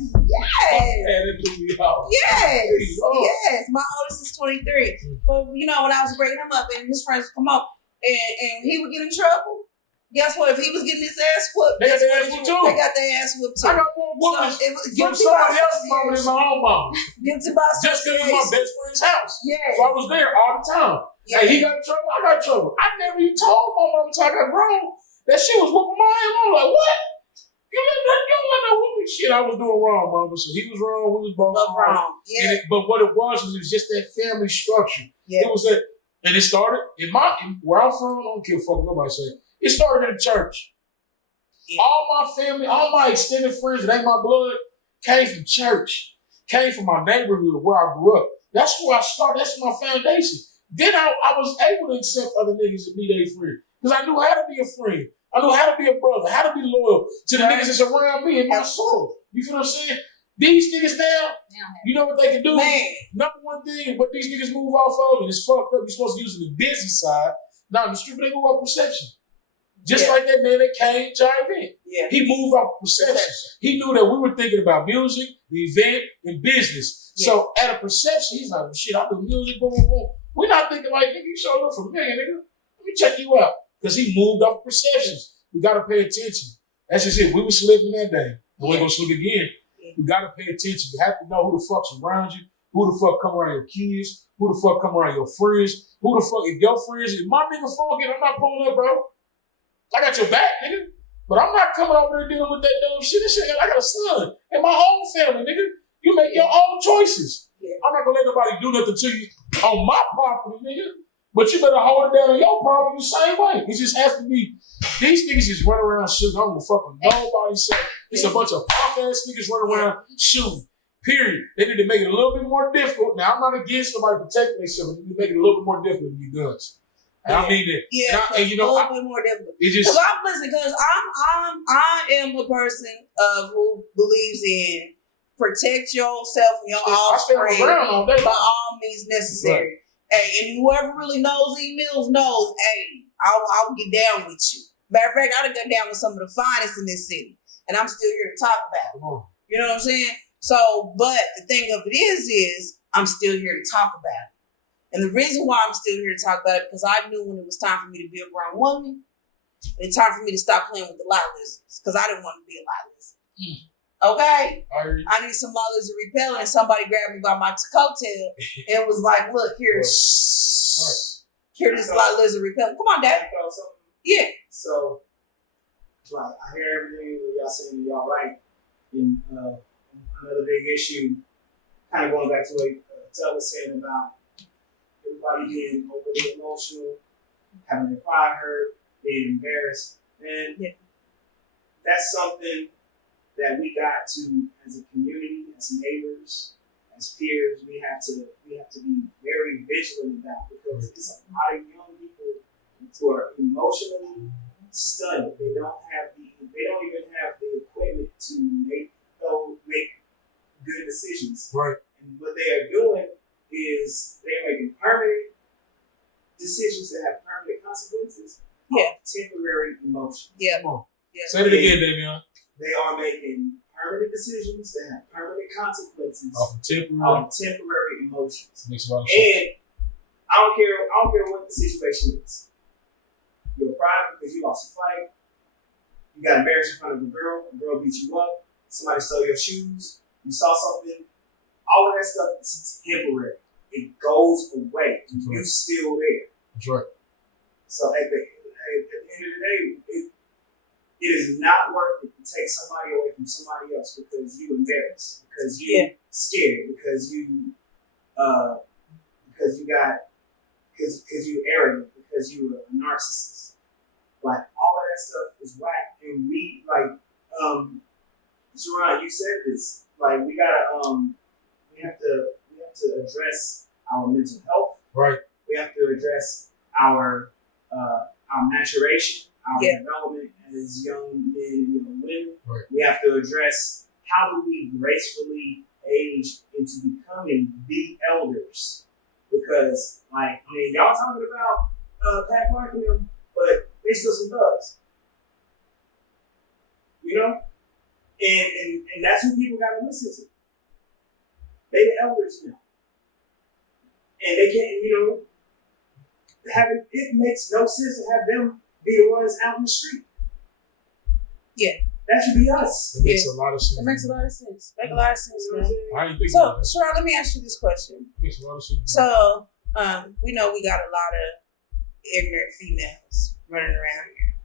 Yes. My oldest is 23. But you know, when I was breaking him up and his friends would come up and he would get in trouble, guess what? If he was getting his ass whooped, they got their ass whooped too. They got their ass whooped too. I got more whoopings from somebody else's mama than my own mama. Guilty by just because it was my best friend's house. Yeah. So I was there all the time. Yeah. Hey, he got in trouble, I got in trouble. I never even told my mama until I got grown that she was whooping my ass. I'm like, what? You don't let that whooping shit I was doing wrong, mama. So he was wrong, we was both wrong. Yeah. But what it was just that family structure. Yeah. It was that, and it started where I'm from, I don't give a fuck what nobody say. It started in the church. Yeah. All my family, all my extended friends that ain't my blood came from church, came from my neighborhood where I grew up. That's where I started. That's my foundation. Then I was able to accept other niggas and be their friend. Because I knew how to be a friend. I knew how to be a brother, how to be loyal to the niggas that's around me and my soul. You feel what I'm saying? These niggas now, you know what they can do? Man. Number one thing, what these niggas move off of, and it's fucked up, you're supposed to use it in the business side. Now in the street, they move off perception. Just like that man that came to our event. Yeah. He moved off perception. He knew that we were thinking about music, the event, and business. Yeah. So at a perception, he's like, well, shit, I do music, boom, boom, boom. We're not thinking like, nigga, you showed up for a million, nigga. Let me me check you out. Because he moved off perceptions. We got to pay attention. That's just it. We were slipping that day. And we're going to slip again. We got to pay attention. You have to know who the fuck's around you, who the fuck come around your kids, who the fuck come around your friends, who the fuck, if your friends, if my nigga fucking, I'm not pulling up, bro. I got your back, nigga. But I'm not coming over there dealing with that dumb shit. This shit, I got a son and my own family, nigga. You make your own choices. I'm not gonna let nobody do nothing to you on my property, nigga. But you better hold it down on your property the same way. It just has to be, these niggas just run around shooting. I don't give a fuck what nobody say. It's a bunch of punk ass niggas running around shooting. Period. They need to make it a little bit more difficult. Now, I'm not against somebody protecting themselves. They need to make it a little bit more difficult with these guns. And I mean that. Yeah, and you know, a little bit more difficult. It just, Because I am a person who believes in protect yourself and your offspring by all means necessary. Hey, and whoever really knows E.Millz knows, hey, I'll get down with you. Matter of fact, I done got down with some of the finest in this city. And I'm still here to talk about it. You know what I'm saying? So, but the thing of it is I'm still here to talk about it. And the reason why I'm still here to talk about it, because I knew when it was time for me to be a grown woman, and it's time for me to stop playing with the lot lizards, because I didn't want to be a lot lizard. Okay? I need some lot lizard repellent, and somebody grabbed me by my coattail and was like, look, here, here, this lot lizard repellent. Come on, Dad. Yeah. So, like, I hear everything that y'all saying, y'all right. And another big issue, kind of going back to what Tell was saying about everybody being overly emotional, having their pride hurt, being embarrassed. And that's something that we got to, as a community, as neighbors, as peers, we have to be very vigilant about, because it's a lot of young people who are emotionally stunned. They don't even have the equipment to make good decisions. Right. And what they are doing is they're making permanent decisions that have permanent consequences. Temporary emotions. Come on. Say it again, Davion. They are making permanent decisions that have permanent consequences Off of temporary emotions. Makes a lot of sense. And I don't care what the situation is. You're proud because you lost a fight. You got embarrassed in front of a girl beat you up. Somebody stole your shoes. You saw something. All of that stuff is temporary. It goes away. You're still there. That's right. So at the end of the day, it is not worth it to take somebody away from somebody else because you embarrassed, because you scared, because you arrogant, because you a narcissist. Like, all of that stuff is whack. And we, like, Charron, you said this. Like, we have to address our mental health. Right. We have to address our maturation, our development as young men and young women. Right. We have to address how do we gracefully age into becoming the elders. Because, like, I mean, y'all talking about Pat Clark and them, but they still some thugs. You know? And that's who people gotta listen to. They the elders now. And they can't, it makes no sense to have them be the ones out in the street. Yeah. That should be us. It makes a lot of sense. It makes a lot of sense. Make a lot of sense, man. I didn't think So, about that. Charron, let me ask you this question. It makes a lot of sense. So, we know we got a lot of ignorant females running around here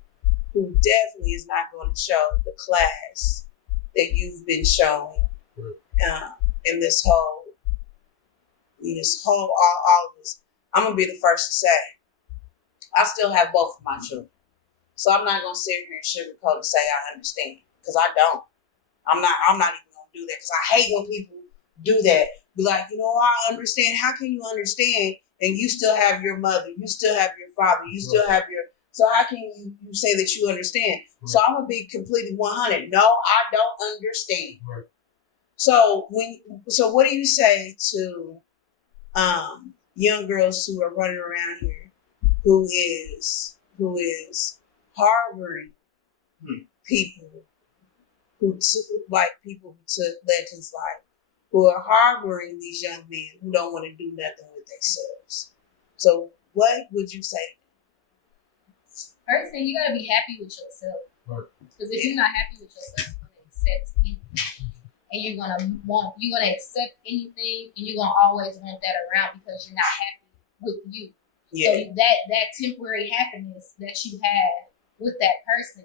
who definitely is not going to show the class that you've been showing in this whole all of this. I'm gonna be the first to say, I still have both of my children, so I'm not gonna sit here and sugarcoat and say I understand, because I don't. I'm not even gonna do that, because I hate when people do that. Be like, I understand. How can you understand? And you still have your mother, you still have your father, you still have your. So how can you say that you understand? Right. So I'm gonna be completely 100. No, I don't understand. Right. So what do you say to young girls who are running around here who is harboring people who took Legends' life, who are harboring these young men who don't want to do nothing with themselves? So what would you say? person, you gotta be happy with yourself. Right. Because if you're not happy with yourself, you're gonna accept anything, and you're gonna accept anything, and you're gonna always want that around because you're not happy with you. Yeah. So that temporary happiness that you have with that person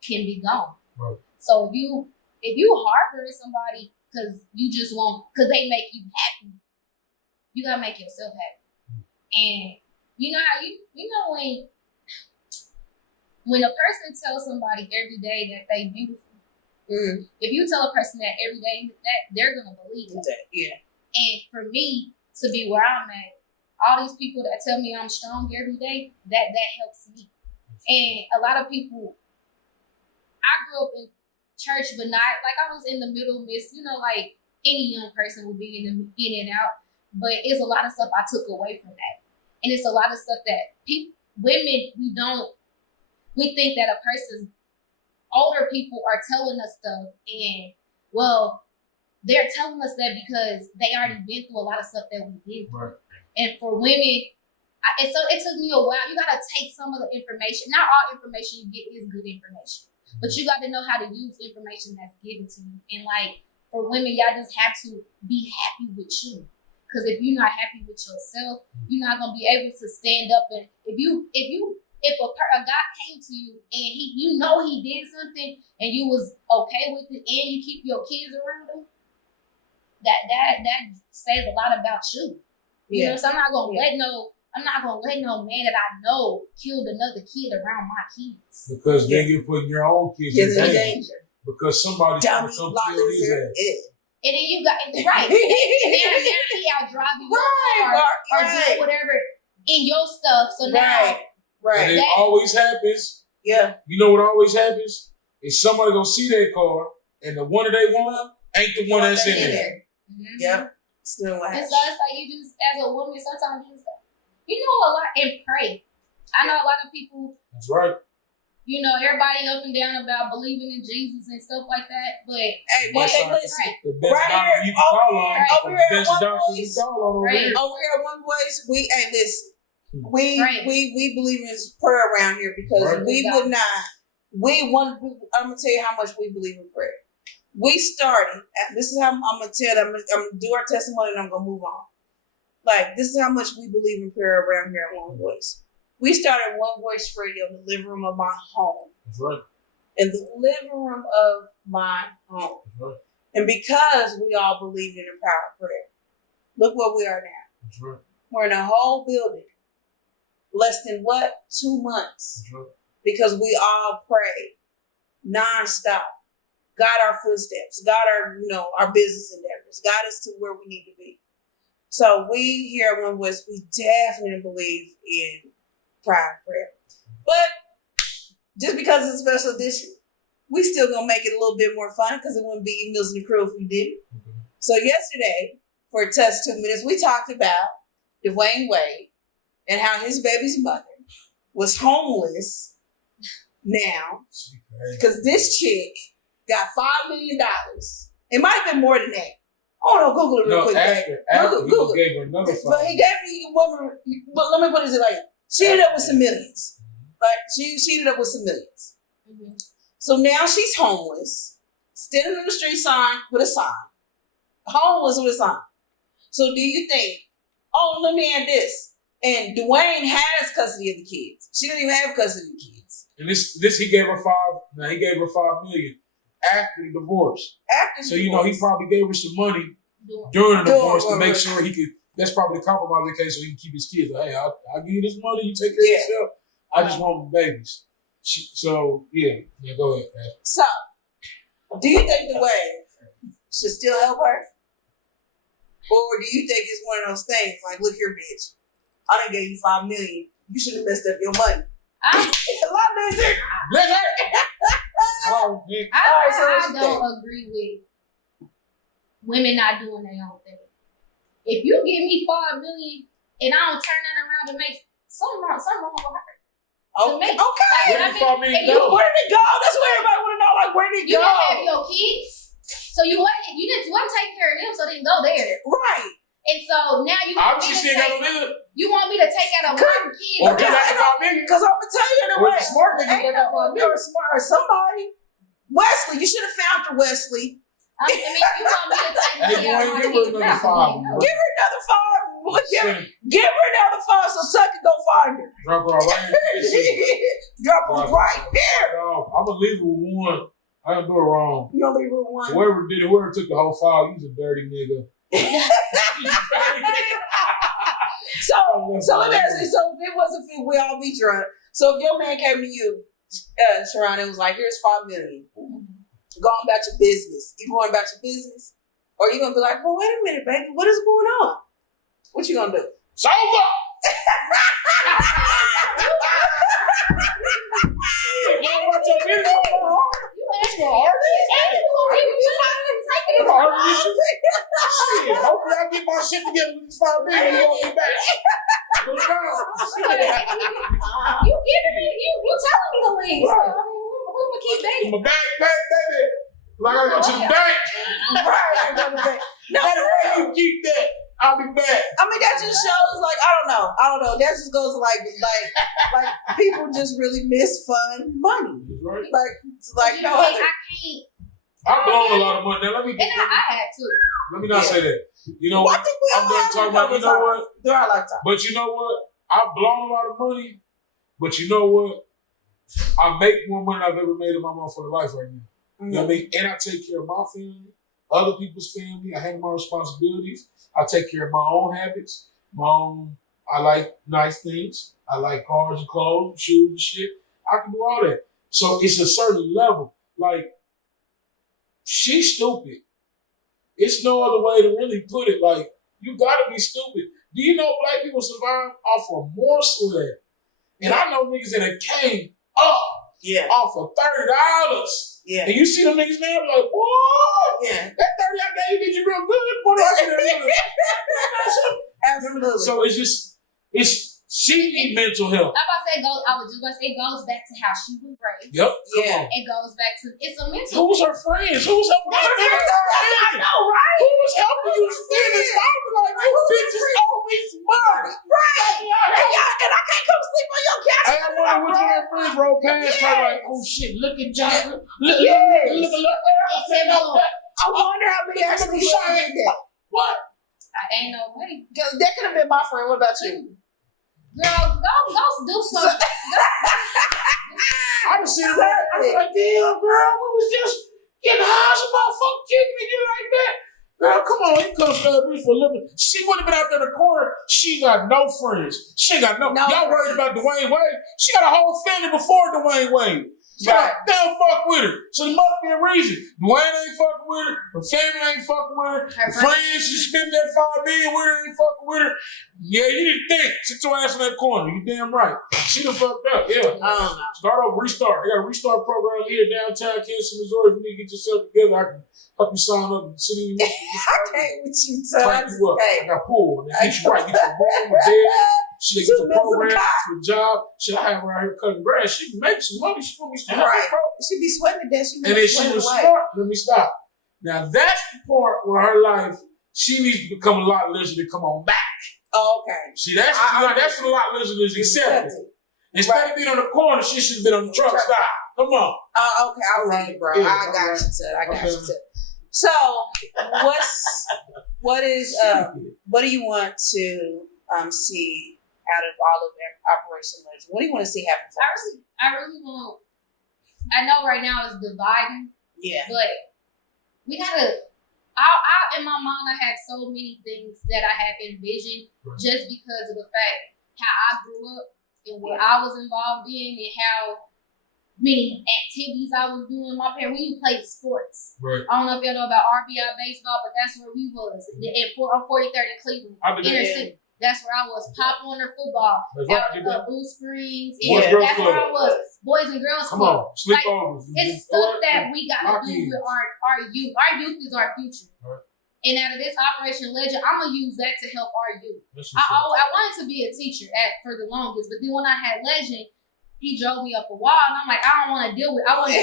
can be gone. Right. So if you harbor somebody because they make you happy, you gotta make yourself happy. And you know how when a person tells somebody every day that they beautiful, if you tell a person that every day, that they're gonna believe it. Yeah. And for me to be where I'm at, all these people that tell me I'm strong every day, that helps me. And a lot of people, I grew up in church, but not like I was in the middle midst, like any young person would be in and out. But it's a lot of stuff I took away from that. And it's a lot of stuff that women, we think that a person's older people are telling us stuff. And, well, they're telling us that because they already been through a lot of stuff that we've been through. Right. And for women, it took me a while. You got to take some of the information. Not all information you get is good information. But you got to know how to use information that's given to you. And, for women, y'all just have to be happy with you. Because if you're not happy with yourself, you're not gonna be able to stand up. And if a guy came to you and he did something and you was okay with it and you keep your kids around him, that says a lot about you. You know, so I'm not gonna let no man that I know killed another kid around my kids. Because then you're putting your own kids in danger. Because somebody's trying to come kill his ass. And then you got right. And now he out driving your car or doing whatever in your stuff. So now, and it always happens. Yeah. You know what always happens? Is somebody gonna see that car and the one that they want ain't the one that's in there. Mm-hmm. Yep. Still what and so it's like you just, as a woman, sometimes you just, a lot and pray. I know a lot of people. That's right. Everybody up and down about believing in Jesus and stuff like that, but hey, listen, the best doctor you can call on, over here the best doctor you can call on over here. Over here at One Voice, we believe in prayer around here because we would not. I'm gonna tell you how much we believe in prayer. We started. This is how I'm gonna tell them. I'm gonna do our testimony and I'm gonna move on. This is how much we believe in prayer around here at One Voice. We started One Voice Radio in the living room of my home. That's right. In the living room of my home. That's right. And because we all believe in the power of prayer, look where we are now. That's right. We're in a whole building. Less than 2 months. That's right. Because we all prayed nonstop. Got our footsteps. Got our business endeavors. Got us to where we need to be. So we here at One Voice, we definitely believe in prayer. But just because it's a special edition, we still gonna make it a little bit more fun because it wouldn't be E.Millz The Crew if we didn't. Okay. So yesterday, for Test 2 Minutes, we talked about Dwayne Wade and how his baby's mother was homeless now because this chick got $5 million. It might have been more than that. Oh no, Google it real quick. After Google he gave her another $5 million. But he gave the woman. But let me put it like. She ended up with some millions. She ended up with some millions. Mm-hmm. So now she's homeless, standing on the street sign with a sign. Homeless with a sign. So do you think, let me add this. And Dwayne has custody of the kids. She doesn't even have custody of the kids. And this he gave her $5 million after the divorce. He probably gave her some money during the divorce to make sure he could. That's probably the compromise case so he can keep his kids. Hey, I'll give you this money, you take care of yourself. I just want babies. Go ahead. So, do you think Dwayne should still help her? Or do you think it's one of those things like, look here, bitch, I done gave you $5 million. You should have messed up your money. A lot of this. I don't agree with women not doing their own thing. If you give me $5 million and I don't turn that around to make something wrong with her. Okay. Where did it go? That's what everybody want to know. Where did it go? You didn't have your kids, so you didn't take care of them, so they didn't go there. Right. And so now you want me to take out a one kid. Or get out the $5 million. Because I'm gonna tell you in a Or way, the smart nigga ain't get out no $5 million. or smart or somebody. Wesley, you should have found her, Wesley. I mean, you want me to take Hey, care boy, of my give her kids? another No, $5. no. Give her another $5. Shit. Give her another $5 so Tuck can go find her. Drop her right here. Drop her right there. I'm gonna leave her with one. I didn't do it wrong. You gonna leave her with one? Whoever took the whole file, he's a dirty nigga. So let me ask you. So if it wasn't fit, we all be drunk. So if your man came to you, Charron, and was like, "Here's $5 million. Go on about your business." You going about your business, or you gonna be like, "Well, wait a minute, baby. What is going on? What you gonna do?" It's over. Shit, hopefully I get my shit together with this $5 million and walk me back. You giving me, you telling me to leave. So, I mean, who gonna keep begging? My back, baby. Like I go to the bank. Right. No, Matter of fact, you keep that. I'll be back. I mean, that just shows, like, I don't know. That just goes like people just really miss fun money. Right. Like no I other. can't. I've blown a lot of money. Now let me And I had to. let me not say that. You know Well, I what? think we I'm all done have talking a about. You know couple what? times through our lifetime. But you know what? I've blown a lot of money. But you know what? I make more money than I've ever made in my motherfucking life right now. You know what I mean? And I take care of my family, other people's family. I handle my responsibilities. I take care of my own habits. I like nice things. I like cars and clothes, shoes and shit. I can do all that. So it's a certain level. Like, she's stupid. It's no other way to really put it. Like, you gotta be stupid. Do you know black people survive off of morsel that? And I know niggas that have came up off of $30. Yeah. And you see them niggas now, like, what? Yeah. That 30 I gave you did you real good. What do I get? Absolutely. So she need mental health. I was just about to say it goes back to how she was raised. Yep. Come on. It goes back to it's a mental. Who's her friends? Who's helping her spend this money? I know, right? Who's helping you spend this money? Like, you bitches owe me some money. Right. And I can't come sleep on your couch. Hey, I wonder which one of her friends rolled past her like, oh shit, look at John. Look. I wonder how many actually did that. What? I ain't no way. Because that could have been my friend. What about you? Girl, go do something. I done seen her. I was like, damn, girl, we was just getting high. Some motherfucker kicking me like that. Girl, come on, you come stab me for a living. She would have been out there in the corner. She got no friends. She got no y'all worried about Dwayne Wade. She got a whole family before Dwayne Wade. So Right. they don't fuck with her. So there must be a reason. Dwayne ain't fucking with her. Her family ain't fucking with her. Her The friends she spent that $5 million with her ain't fucking with her. Yeah, you need to think. Sit your ass in that corner. You damn right. She done fucked up. Yeah. I don't know. Start over, restart. They got a restart program here downtown Kansas, Missouri. If you need to get yourself together, I can help you sign up and sit in your I can't with you, son. I crank just you up. I can't. got pool. And get you right. Get your room, a bed. She get She your miss program, some get your job. Shit, I have her out here cutting grass. She can make some money. She gonna be still Right. She be sweating to death. She and be then she sweating was away. smart. Let me stop. Now that's the part where her life, she needs to become a lot lizard to come on back. Oh, okay. See, that's what a lot lizard is accepted. Instead of being on the corner, she should have been on the truck stop. Come on. Okay, I read it, bro. Yeah, I got you, son. I got you, son. So, what do you want to see out of all of Operation Legend? What do you want to see happen for us? I really want. I know right now it's dividing, Yeah. but we gotta. I in my mind, I have so many things that I have envisioned just because of the fact how I grew up and what I was involved in and how many activities I was doing. My parents, we played sports. Right. I don't know if y'all know about RBI baseball, but that's where we was. On 43rd in Cleveland, inner city. That's where I was. Pop Warner football. Out in Blue Springs. Yeah. That's where I was. Boys and Girls Come Club. on. Sleepovers. It's stuff that we got to do with our youth. Our youth is our future. Right. And out of this Operation Legend, I'm going to use that to help our youth. I wanted to be a teacher for the longest, but then when I had Legend, he drove me up a wall, and I'm like, I don't want to deal with it. I want to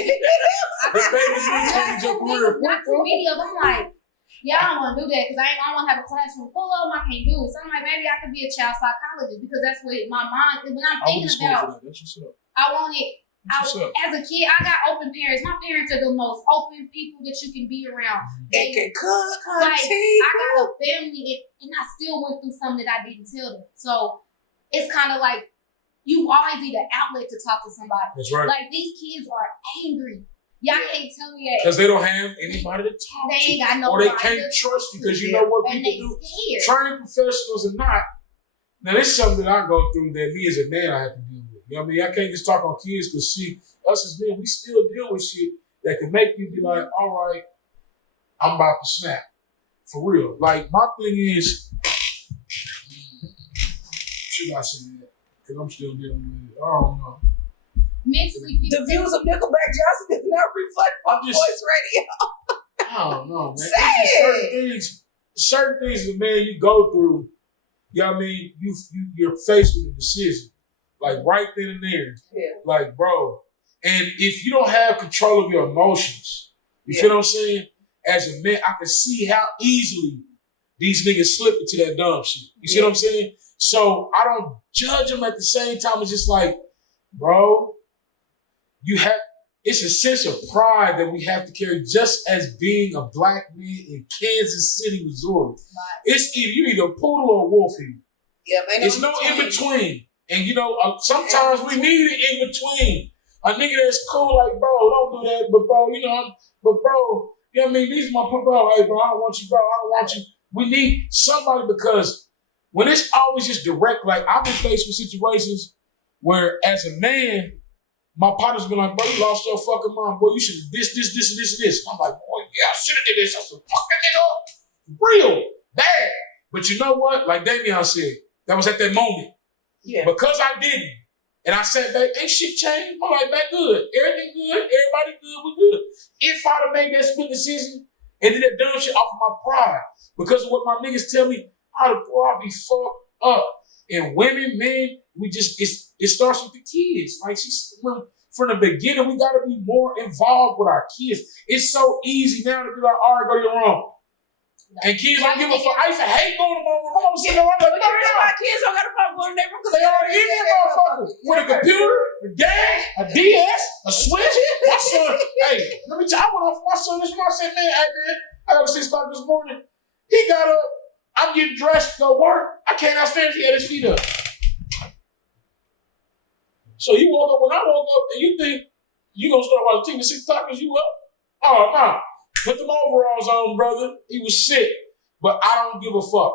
Not too many of them. I'm like, Yeah, I don't want to do that because I don't want to have a classroom full of them. I can't do it. So I'm like, maybe I could be a child psychologist because that's what my mind, when I'm I went thinking to school about, for that. That's what's up. I wanted, That's what's up. as a kid, I got open parents. My parents are the most open people that you can be around. They can cook, Like, auntie. I got a family and I still went through something that I didn't tell them. So it's kind of like you always need an outlet to talk to somebody. That's right. Like these kids are angry. Y'all can't tell me that. Because they don't have anybody to talk They to. ain't got no Or they can't trust you because you know what and people do. they scared. Trained professionals or not. Now, this is something that I go through that me as a man I have to deal with. You know what I mean? I can't just talk on kids because, see, us as men, we still deal with shit that can make you be like, all right, I'm about to snap. For real. Like, my thing is, should I say that? Because I'm still dealing with it. I don't know. Mentally, The views of Nickelback Johnson did not reflect my voice radio. I don't know, man. Say It's just certain things as a man you go through, you know what I mean? You're faced with a decision. Like right then and there. Yeah. Like, bro. And if you don't have control of your emotions, you feel what I'm saying? As a man, I can see how easily these niggas slip into that dumb shit. You see what I'm saying? So I don't judge them at the same time. It's just like, bro, it's a sense of pride that we have to carry just as being a black man in Kansas City, Missouri. It's either a poodle or a wolf here. Yeah, man. There's no in between. And you know, sometimes we need an in between. A nigga that's cool, like, bro, don't do that, but bro, you know, bro, you know what I mean? These are my bro, hey, bro, I don't want you, bro, I don't want you. We need somebody because when it's always just direct, like, I've been faced with situations where, as a man, my partner's been like, bro, you lost your fucking mind. Boy, you should have this, and this. I'm like, boy, yeah, I should have did this. I said, fuck that nigga up. Real. Bad. But you know what? Like Damian said, that was at that moment. Yeah. Because I didn't. And I sat back, ain't shit changed. I'm like, man, good. Everything good. Everybody good. We good. If I'd have made that split decision and did that dumb shit off of my pride, because of what my niggas tell me, I'd be fucked up. And women, men, it starts with the kids. Like from the beginning, we gotta be more involved with our kids. It's so easy now to be like, all right, go to your room. And kids don't give a fuck. I used to hate going to my room. I was sitting around like, my kids don't got a problem going to their room because they already in there, motherfucker. With a computer, a game, a DS, a Switch. My son, hey, let me tell you, I went off my son this morning. I said, man, hey, man, I got up 6 o'clock this morning. He got up. I'm getting dressed to go work. I came downstairs. He had his feet up. So you woke up when I woke up, and you think you gonna start watching TV at 6 o'clock because you up? Oh, no. Put them overalls on, brother. He was sick. But I don't give a fuck.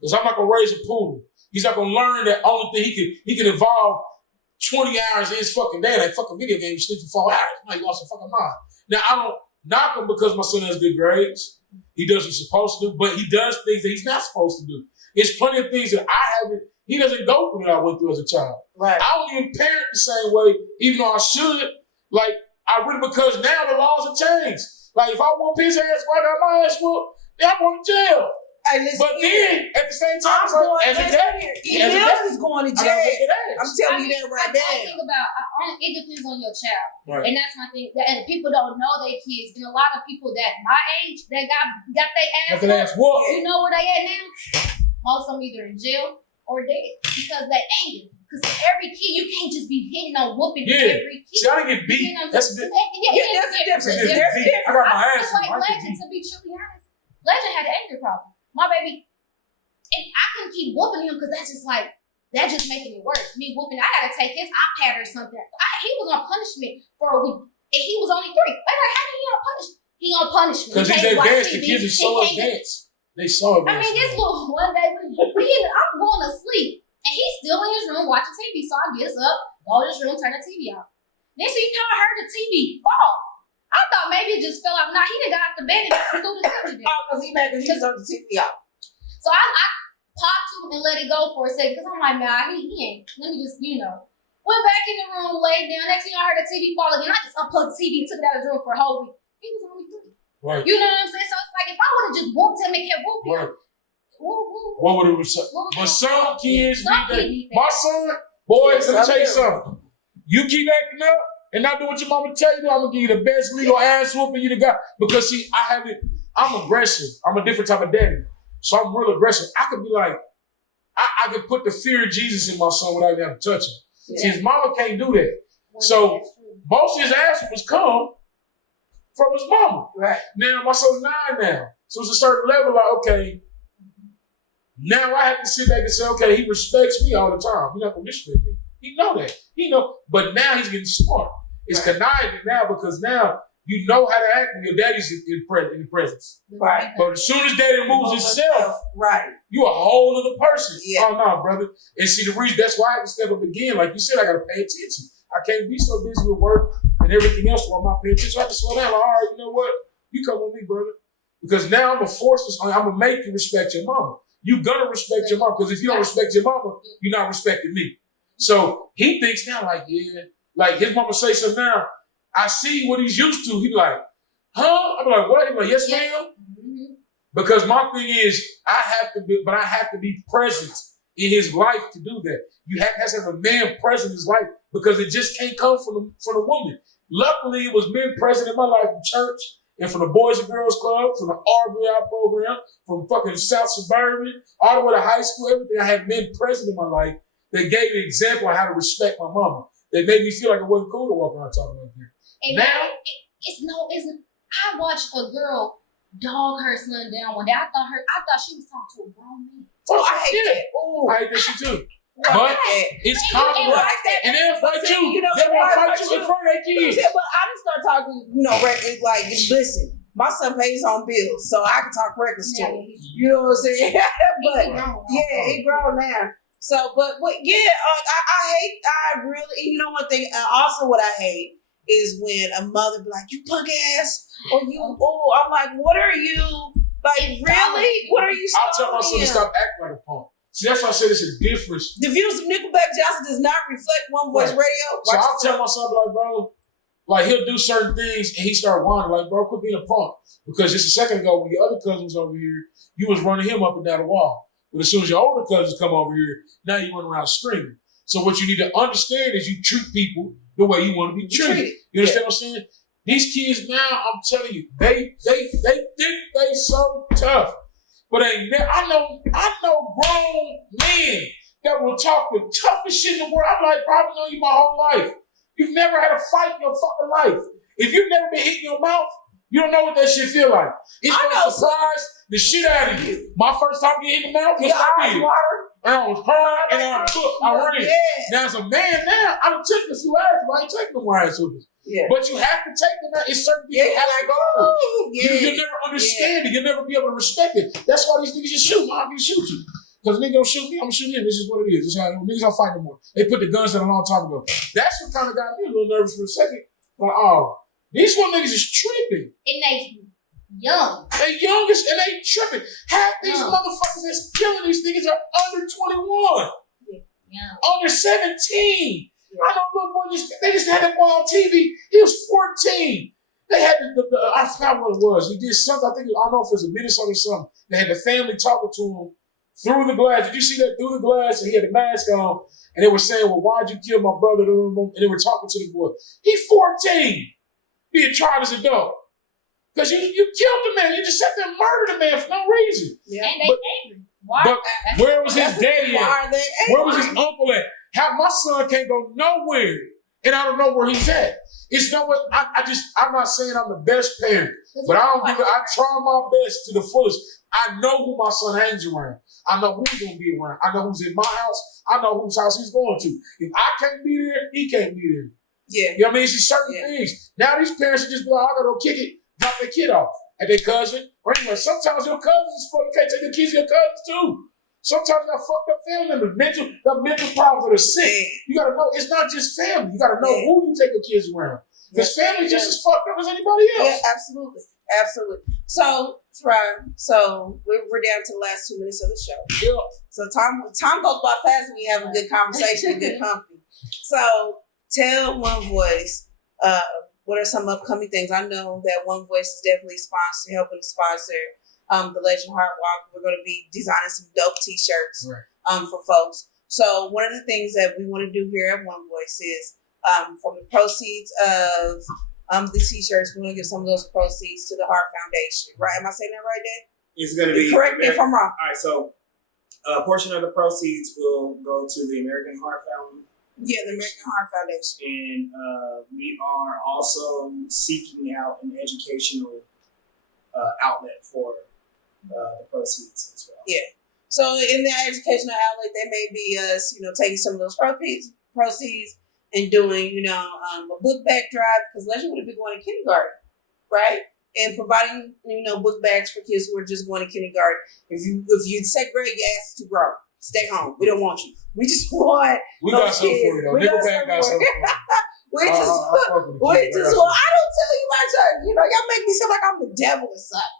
Because I'm not going to raise a poodle. He's not going to learn that only thing he can evolve 20 hours in his fucking day. That fucking video game, you sleep for 4 hours. No, you lost your fucking mind. Now, I don't knock him because my son has good grades. He does what he's supposed to do. But he does things that he's not supposed to do. There's plenty of things that I haven't, he doesn't go through that I went through as a child. Right. I don't even parent the same way, even though I should. Like, I really, because now the laws have changed. Like, if I whoop his ass, right out my ass whoop, then I'm going to jail. Hey, but then, at the same time, as a daddy, E.Millz is going to jail. I'm telling you that right now. I think about, it depends on your child. Right. And that's my thing. And people don't know their kids. And a lot of people that my age, that got their ass whooped, you know where they at now? Most of them either in jail or dead because they angry. Because every kid, you can't just be hitting on whooping every kid. See, I didn't get beat. That's a difference. There's a difference. I got my ass. Like Legend, to be truly honest, Legend had an anger problem. My baby, and I couldn't keep whooping him because that's just making it worse. Me whooping, I gotta take his iPad or something. He was on punishment for a week, and he was only 3. Like, how did he on punishment? He on punishment because he's advanced. The kids are so advanced. They so advanced. I mean, this little one day, I'm going to sleep. And he's still in his room watching TV. So I get up, go to his room, turn the TV off. Then so you kind of heard the TV fall. I thought maybe it just fell off. Nah, he done got out the bed and just threw the TV down. Oh, because he mad because you turned the TV off. So I popped him and let it go for a second. Because I'm like, nah, he ain't. Let me just, Went back in the room, laid down. Next thing I heard the TV fall again. I just unplugged the TV and took it out of his room for a whole week. He was only 3. Right. You know what I'm saying? So it's like, if I would have just whooped him and kept whooping him. What would it be? But some kids need that. My son, boys, let me tell you something. You keep acting up and not doing what your mama tell you, I'm gonna give you the best legal ass whooping you got. Because see, I haven't I'm aggressive. I'm a different type of daddy. So I'm real aggressive. I could be like, I could put the fear of Jesus in my son without even having to touch him. Yeah. See, his mama can't do that. So most of his ass was come from his mama. Right. Now my son's 9 now. So it's a certain level like, okay, now I have to sit back and say, okay, he respects me all the time. He's not gonna disrespect me. He know that. He know, but now he's getting smart. It's conniving now because now you know how to act when your daddy's in the presence. Right. But as soon as daddy removes himself, right, you a whole other person. Yeah. Oh no, brother. And see the reason that's why I have to step up again. Like you said, I gotta pay attention. I can't be so busy with work and everything else while I'm not paying attention. So I have to slow down. Like, all right, you know what? You come with me, brother. Because now I'm gonna force this on you. I'm gonna make you respect your mama. You gonna respect your mama. Because if you don't respect your mama, you're not respecting me. So he thinks now, like, yeah, like his mama say something now. I see what he's used to. He be like, huh? I'm like, what? He be like, yes, ma'am. Mm-hmm. Because my thing is, I have to be present in his life to do that. You have to have a man present in his life because it just can't come from the woman. Luckily, it was men present in my life from church and from the Boys and Girls Club, from the RBI program, from fucking South Suburban, all the way to high school, everything. I had men present in my life that gave me an example of how to respect my mama. They made me feel like it wasn't cool to walk around talking like that. And now, I watched a girl dog her son down one day. I thought she was talking to a grown man. Oh, I hate that. Ooh. I hate that shit too. But it's common. And they'll fight you. They won't fight you in front of their kids. But I just start talking, reckless, like, listen, my son pays his own bills, so I can talk reckless to him. You know what I'm saying? But, yeah, he grown now. So, but yeah, I really, one thing, also what I hate is when a mother be like, you punk ass, or I'm like, what are you, like, really? What are you I'll tell my son to stop acting like a punk. See, that's why I said it's a difference. The views of Nickelback Johnson does not reflect One Voice Radio. So I'll tell my son, like, bro, like, he'll do certain things, and he start whining, like, bro, quit being a punk. Because just a second ago, when your other cousin was over here, you was running him up and down the wall. But as soon as your older cousins come over here, now you run around screaming. So what you need to understand is you treat people the way you want to be treated. You understand what I'm saying? These kids now, I'm telling you, they think they so tough. But I know grown men that will talk the toughest shit in the world. I'm like, bro, I've known you my whole life. You've never had a fight in your fucking life. If you've never been hit in your mouth, you don't know what that shit feel like. It's gonna surprise the shit out of you. My first time getting hit in the mouth was like this. And I was crying and I ran. Now as a man now, I'm taking a few hours, but I ain't taking them ass with us. Yeah. But you have to take them out. It's certain things you have to go through. You'll never understand it. You'll never be able to respect it. That's why these niggas just shoot. I'm gonna shoot you. Because niggas don't shoot me, I'm gonna shoot him. This is what it is. This is how niggas don't fight no more. They put the guns down a long time ago. That's what kind of got me a little nervous for a second. Like, oh, these one niggas is tripping. It makes me young. They youngest and they tripping. Half these motherfuckers that's killing these niggas are under 21. Yeah. Under 17. I know little boy they just had that boy on TV. He was 14. They had I forgot what it was. He did something, I don't know if it was a Minnesota or something. They had the family talking to him through the glass. Did you see that? Through the glass, and he had a mask on. And they were saying, well, why'd you kill my brother? And they were talking to the boy. He's 14. Being tried as a dog. Because you killed the man. You just sat there and murdered the man for no reason. Yeah. And they angry. Why? But where was his daddy at? Where was his uncle at? How my son can't go nowhere, and I don't know where he's at. It's nowhere. I'm not saying I'm the best parent, but I try my best to the fullest. I know who my son hangs around. I know who's going to be around. I know who's in my house. I know whose house he's going to. If I can't be there, he can't be there. Yeah. You know what I mean? It's just certain things. Now these parents are just be like, I got to go kick it, drop their kid off at their cousin. Or anyway, sometimes your cousins, you can't take the kids to your cousins too. Sometimes you got fucked up family members, mental problems that are sick. You got to know, it's not just family. You got to know who you take your kids around. Because family just as fucked up as anybody else. Yeah, absolutely. Absolutely. So, Charron, we're down to the last 2 minutes of the show. Yeah. So time goes by fast when you have a good conversation and good company. So tell One Voice, what are some upcoming things? I know that One Voice is definitely helping to sponsor the Legend Heart Walk. We're going to be designing some dope t-shirts for folks. So one of the things that we want to do here at One Voice is from the proceeds of the t-shirts. We're gonna give some of those proceeds to the Heart Foundation. Right? Am I saying that right, Dad? It's going to be. Correct me if I'm wrong. All right, so a portion of the proceeds will go to the American Heart Foundation. Yeah, the American Heart Foundation. And we are also seeking out an educational outlet for the proceeds as well. Yeah. So in that educational outlet, they may be us, taking some of those proceeds and doing, a book bag drive, because Elyshya would have been going to kindergarten, right? And providing, book bags for kids who are just going to kindergarten. If you segregate your ass to grow, stay home. We don't want you. We just want We those got something kids. for you, though. We got Nickelback got something for you. We just want. I don't tell you my church. Y'all make me sound like I'm the devil or something.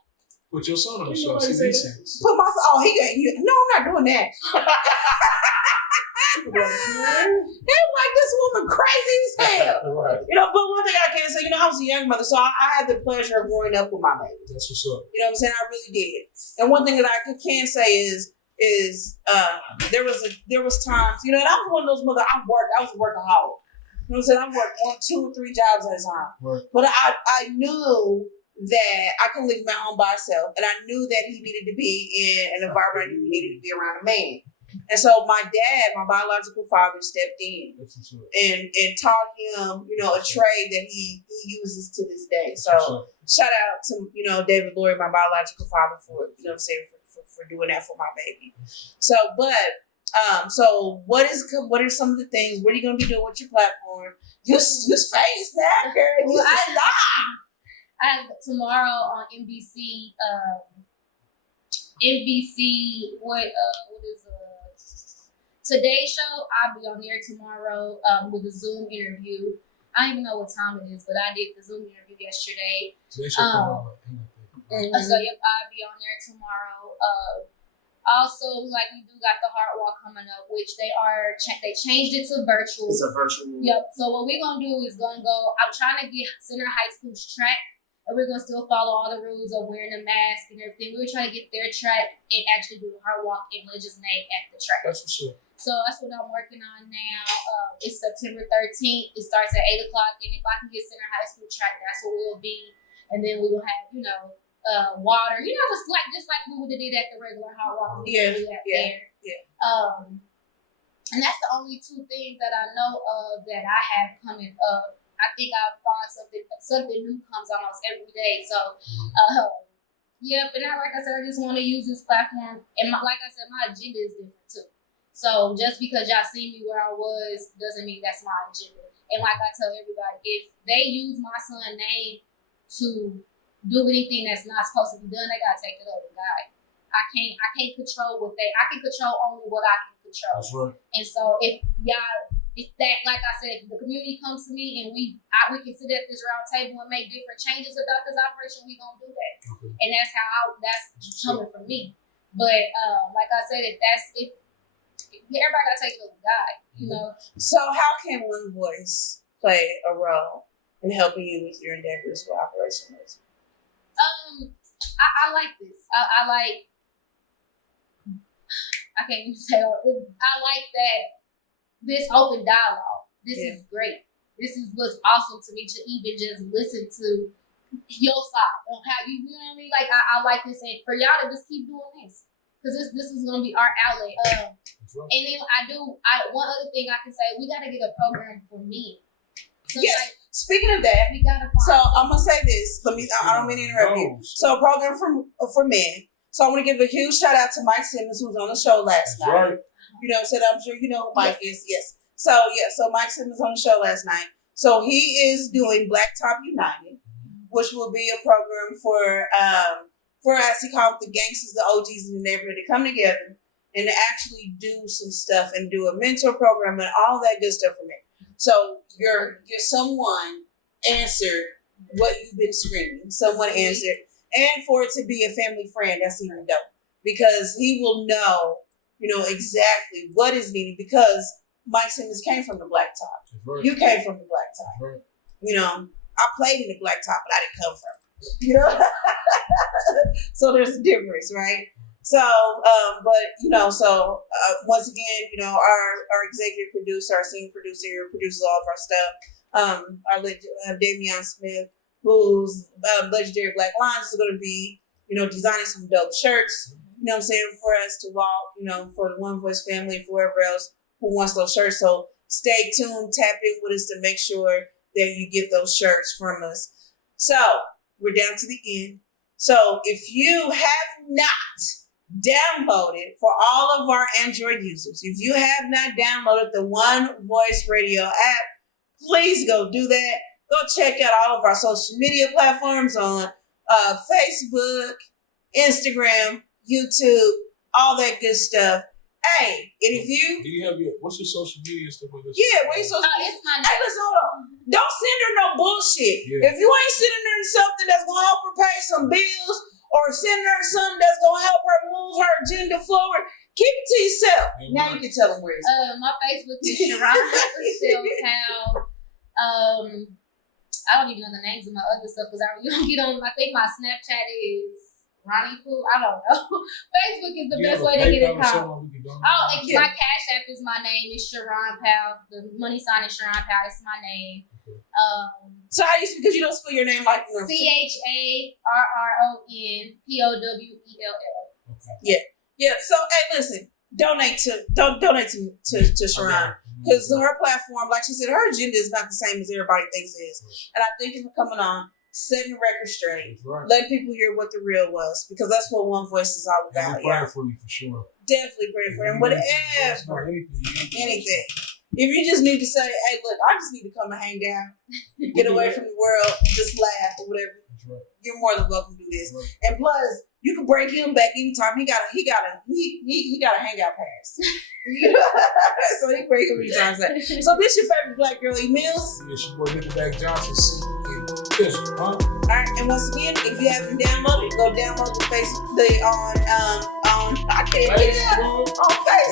Put your son on the You show. know See what I'm these saying? things. Put my he got you. No, I'm not doing that. They're like, this woman crazy as hell. Right. But one thing I can say, I was a young mother, so I had the pleasure of growing up with my baby. That's what's up. You know what I'm saying? I really did. And one thing that I can say is there was times, and I was one of those mothers. I was a workaholic. You know what I'm saying? I worked 1, 2, or 3 jobs at a time. Right. But I knew that I could leave my home by myself, and I knew that he needed to be in an environment, he needed to be around a man. And so my dad, my biological father, stepped in and taught him, a trade that he uses to this day. So shout out to, David Laurie, my biological father, for, for doing that for my baby. So, so what are some of the things? What are you going to be doing with your platform? Use face now, girl. Well, Stop. I have tomorrow on NBC. What is Today's show? I'll be on there tomorrow with a Zoom interview. I don't even know what time it is, but I did the Zoom interview yesterday. Today's show So yep, I'll be on there tomorrow. Also, we do got the Heart Walk coming up, which they changed it to virtual. It's a virtual. Yep. So what we're gonna do is go. I'm trying to get Center High School's track, and we're gonna still follow all the rules of wearing a mask and everything. We're trying to get their track and actually do the Heart Walk in Elyshya's name at the track. That's what's up. So that's what I'm working on now. It's September 13th. It starts at 8 o'clock, and if I can get Center High School track, that's what we'll be. And then we will have, water. Just like we would have did at the regular Heart Walk. Yeah. And that's the only 2 things that I know of that I have coming up. I think I'll find something new comes almost every day. So, yeah. But now, like I said, I just want to use this platform. And like I said, my agenda is different too. So just because y'all see me where I was doesn't mean that's my agenda. And like I tell everybody, if they use my son's name to do anything that's not supposed to be done, they gotta take it up with God. I can't control I can control only what I can control. That's right. And so if that, like I said, if the community comes to me and we can sit at this round table and make different changes about this operation, we gonna do that. Okay. And that's coming from me. But like I said, if everybody gotta take it up with God, So how can one voice play a role in helping you with your endeavors with Operation Elyshya? I like this. I can't even say. I like that this open dialogue. This is great. This is what's awesome to me, to even just listen to your side on how you know what I mean. Like I like this, and for y'all to just keep doing this, because this is gonna be our outlet. And then one other thing I can say, we gotta get a program for men. So yes. Speaking of that, we gotta find. So I'm gonna say this. I don't mean to interrupt you. So a program for men. So I want to give a huge shout out to Mike Simmons, who was on the show last night. Right. I'm sure you know who Mike is. Yes. So Mike Simmons on the show last night. So he is doing Blacktop United, which will be a program for as he called it, the gangsters, the OGs in the neighborhood to come together and to actually do some stuff and do a mentor program and all that good stuff for men. So your someone answered what you've been screaming. Someone answered, and for it to be a family friend, that's even dope, because he will know, exactly what is needed, because Mike Simmons came from the Blacktop. Right. You came from the Blacktop. Right. I played in the Blacktop, but I didn't come from it. So there's a difference, right? So, once again, our executive producer, our senior producer here, produces all of our stuff. Damian Smith, who's legendary Black Lines, is going to be, designing some dope shirts. You know what I'm saying, for us to walk, for the One Voice family, and for whoever else who wants those shirts. So stay tuned, tap in with us to make sure that you get those shirts from us. So we're down to the end. So if you have not downloaded, for all of our Android users, if you have not downloaded the One Voice Radio app, please go do that. Go check out all of our social media platforms on Facebook, Instagram, YouTube, all that good stuff. Hey, and if you... Do you have what's your social media stuff with this? Yeah, what your social media? It's my Hey, listen, hold on. Don't send her no bullshit. Yeah. If you ain't sending her something that's going to help her pay some bills, or sending her something that's going to help her move her agenda forward, keep it to yourself. Now you can tell them where it's my Facebook is Charron Powell. I don't even know the names of my other stuff because I really don't get on. I think my Snapchat is Ronnie Pooh. I don't know. Facebook is the best way to get in contact. And my Cash App is my name. It's Charron Powell. The money sign is Charron Powell. It's my name. So how you, because you don't spell your name like CharronPowell. Okay. Yeah. So hey, listen. Donate to Charron. Because her platform, like she said, her agenda is not the same as everybody thinks it is. And I thank you for coming on, setting the record straight, letting people hear what the real was, because that's what One Voice is all about. We're praying for you for sure. Definitely praying for him. Whatever. Anything. If you just need to say, hey, look, I just need to come and hang down, get away from the world, just laugh or whatever. You're more than welcome to do this. And plus, you can bring him back anytime. He got a hangout pass. So he can bring him anytime. So this your favorite Black girl, E.Millz? Yes, your boy Nickelback Johnson. See you in All right, and once again, if you haven't downloaded, go download the Facebook on Facebook.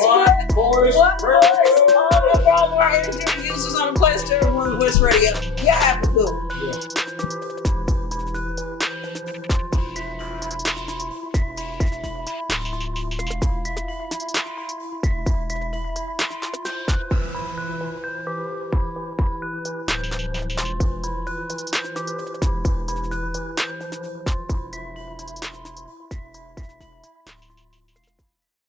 One Voice. All of our Android users on the Play Store, One Voice Radio. Y'all have a good one. Yeah.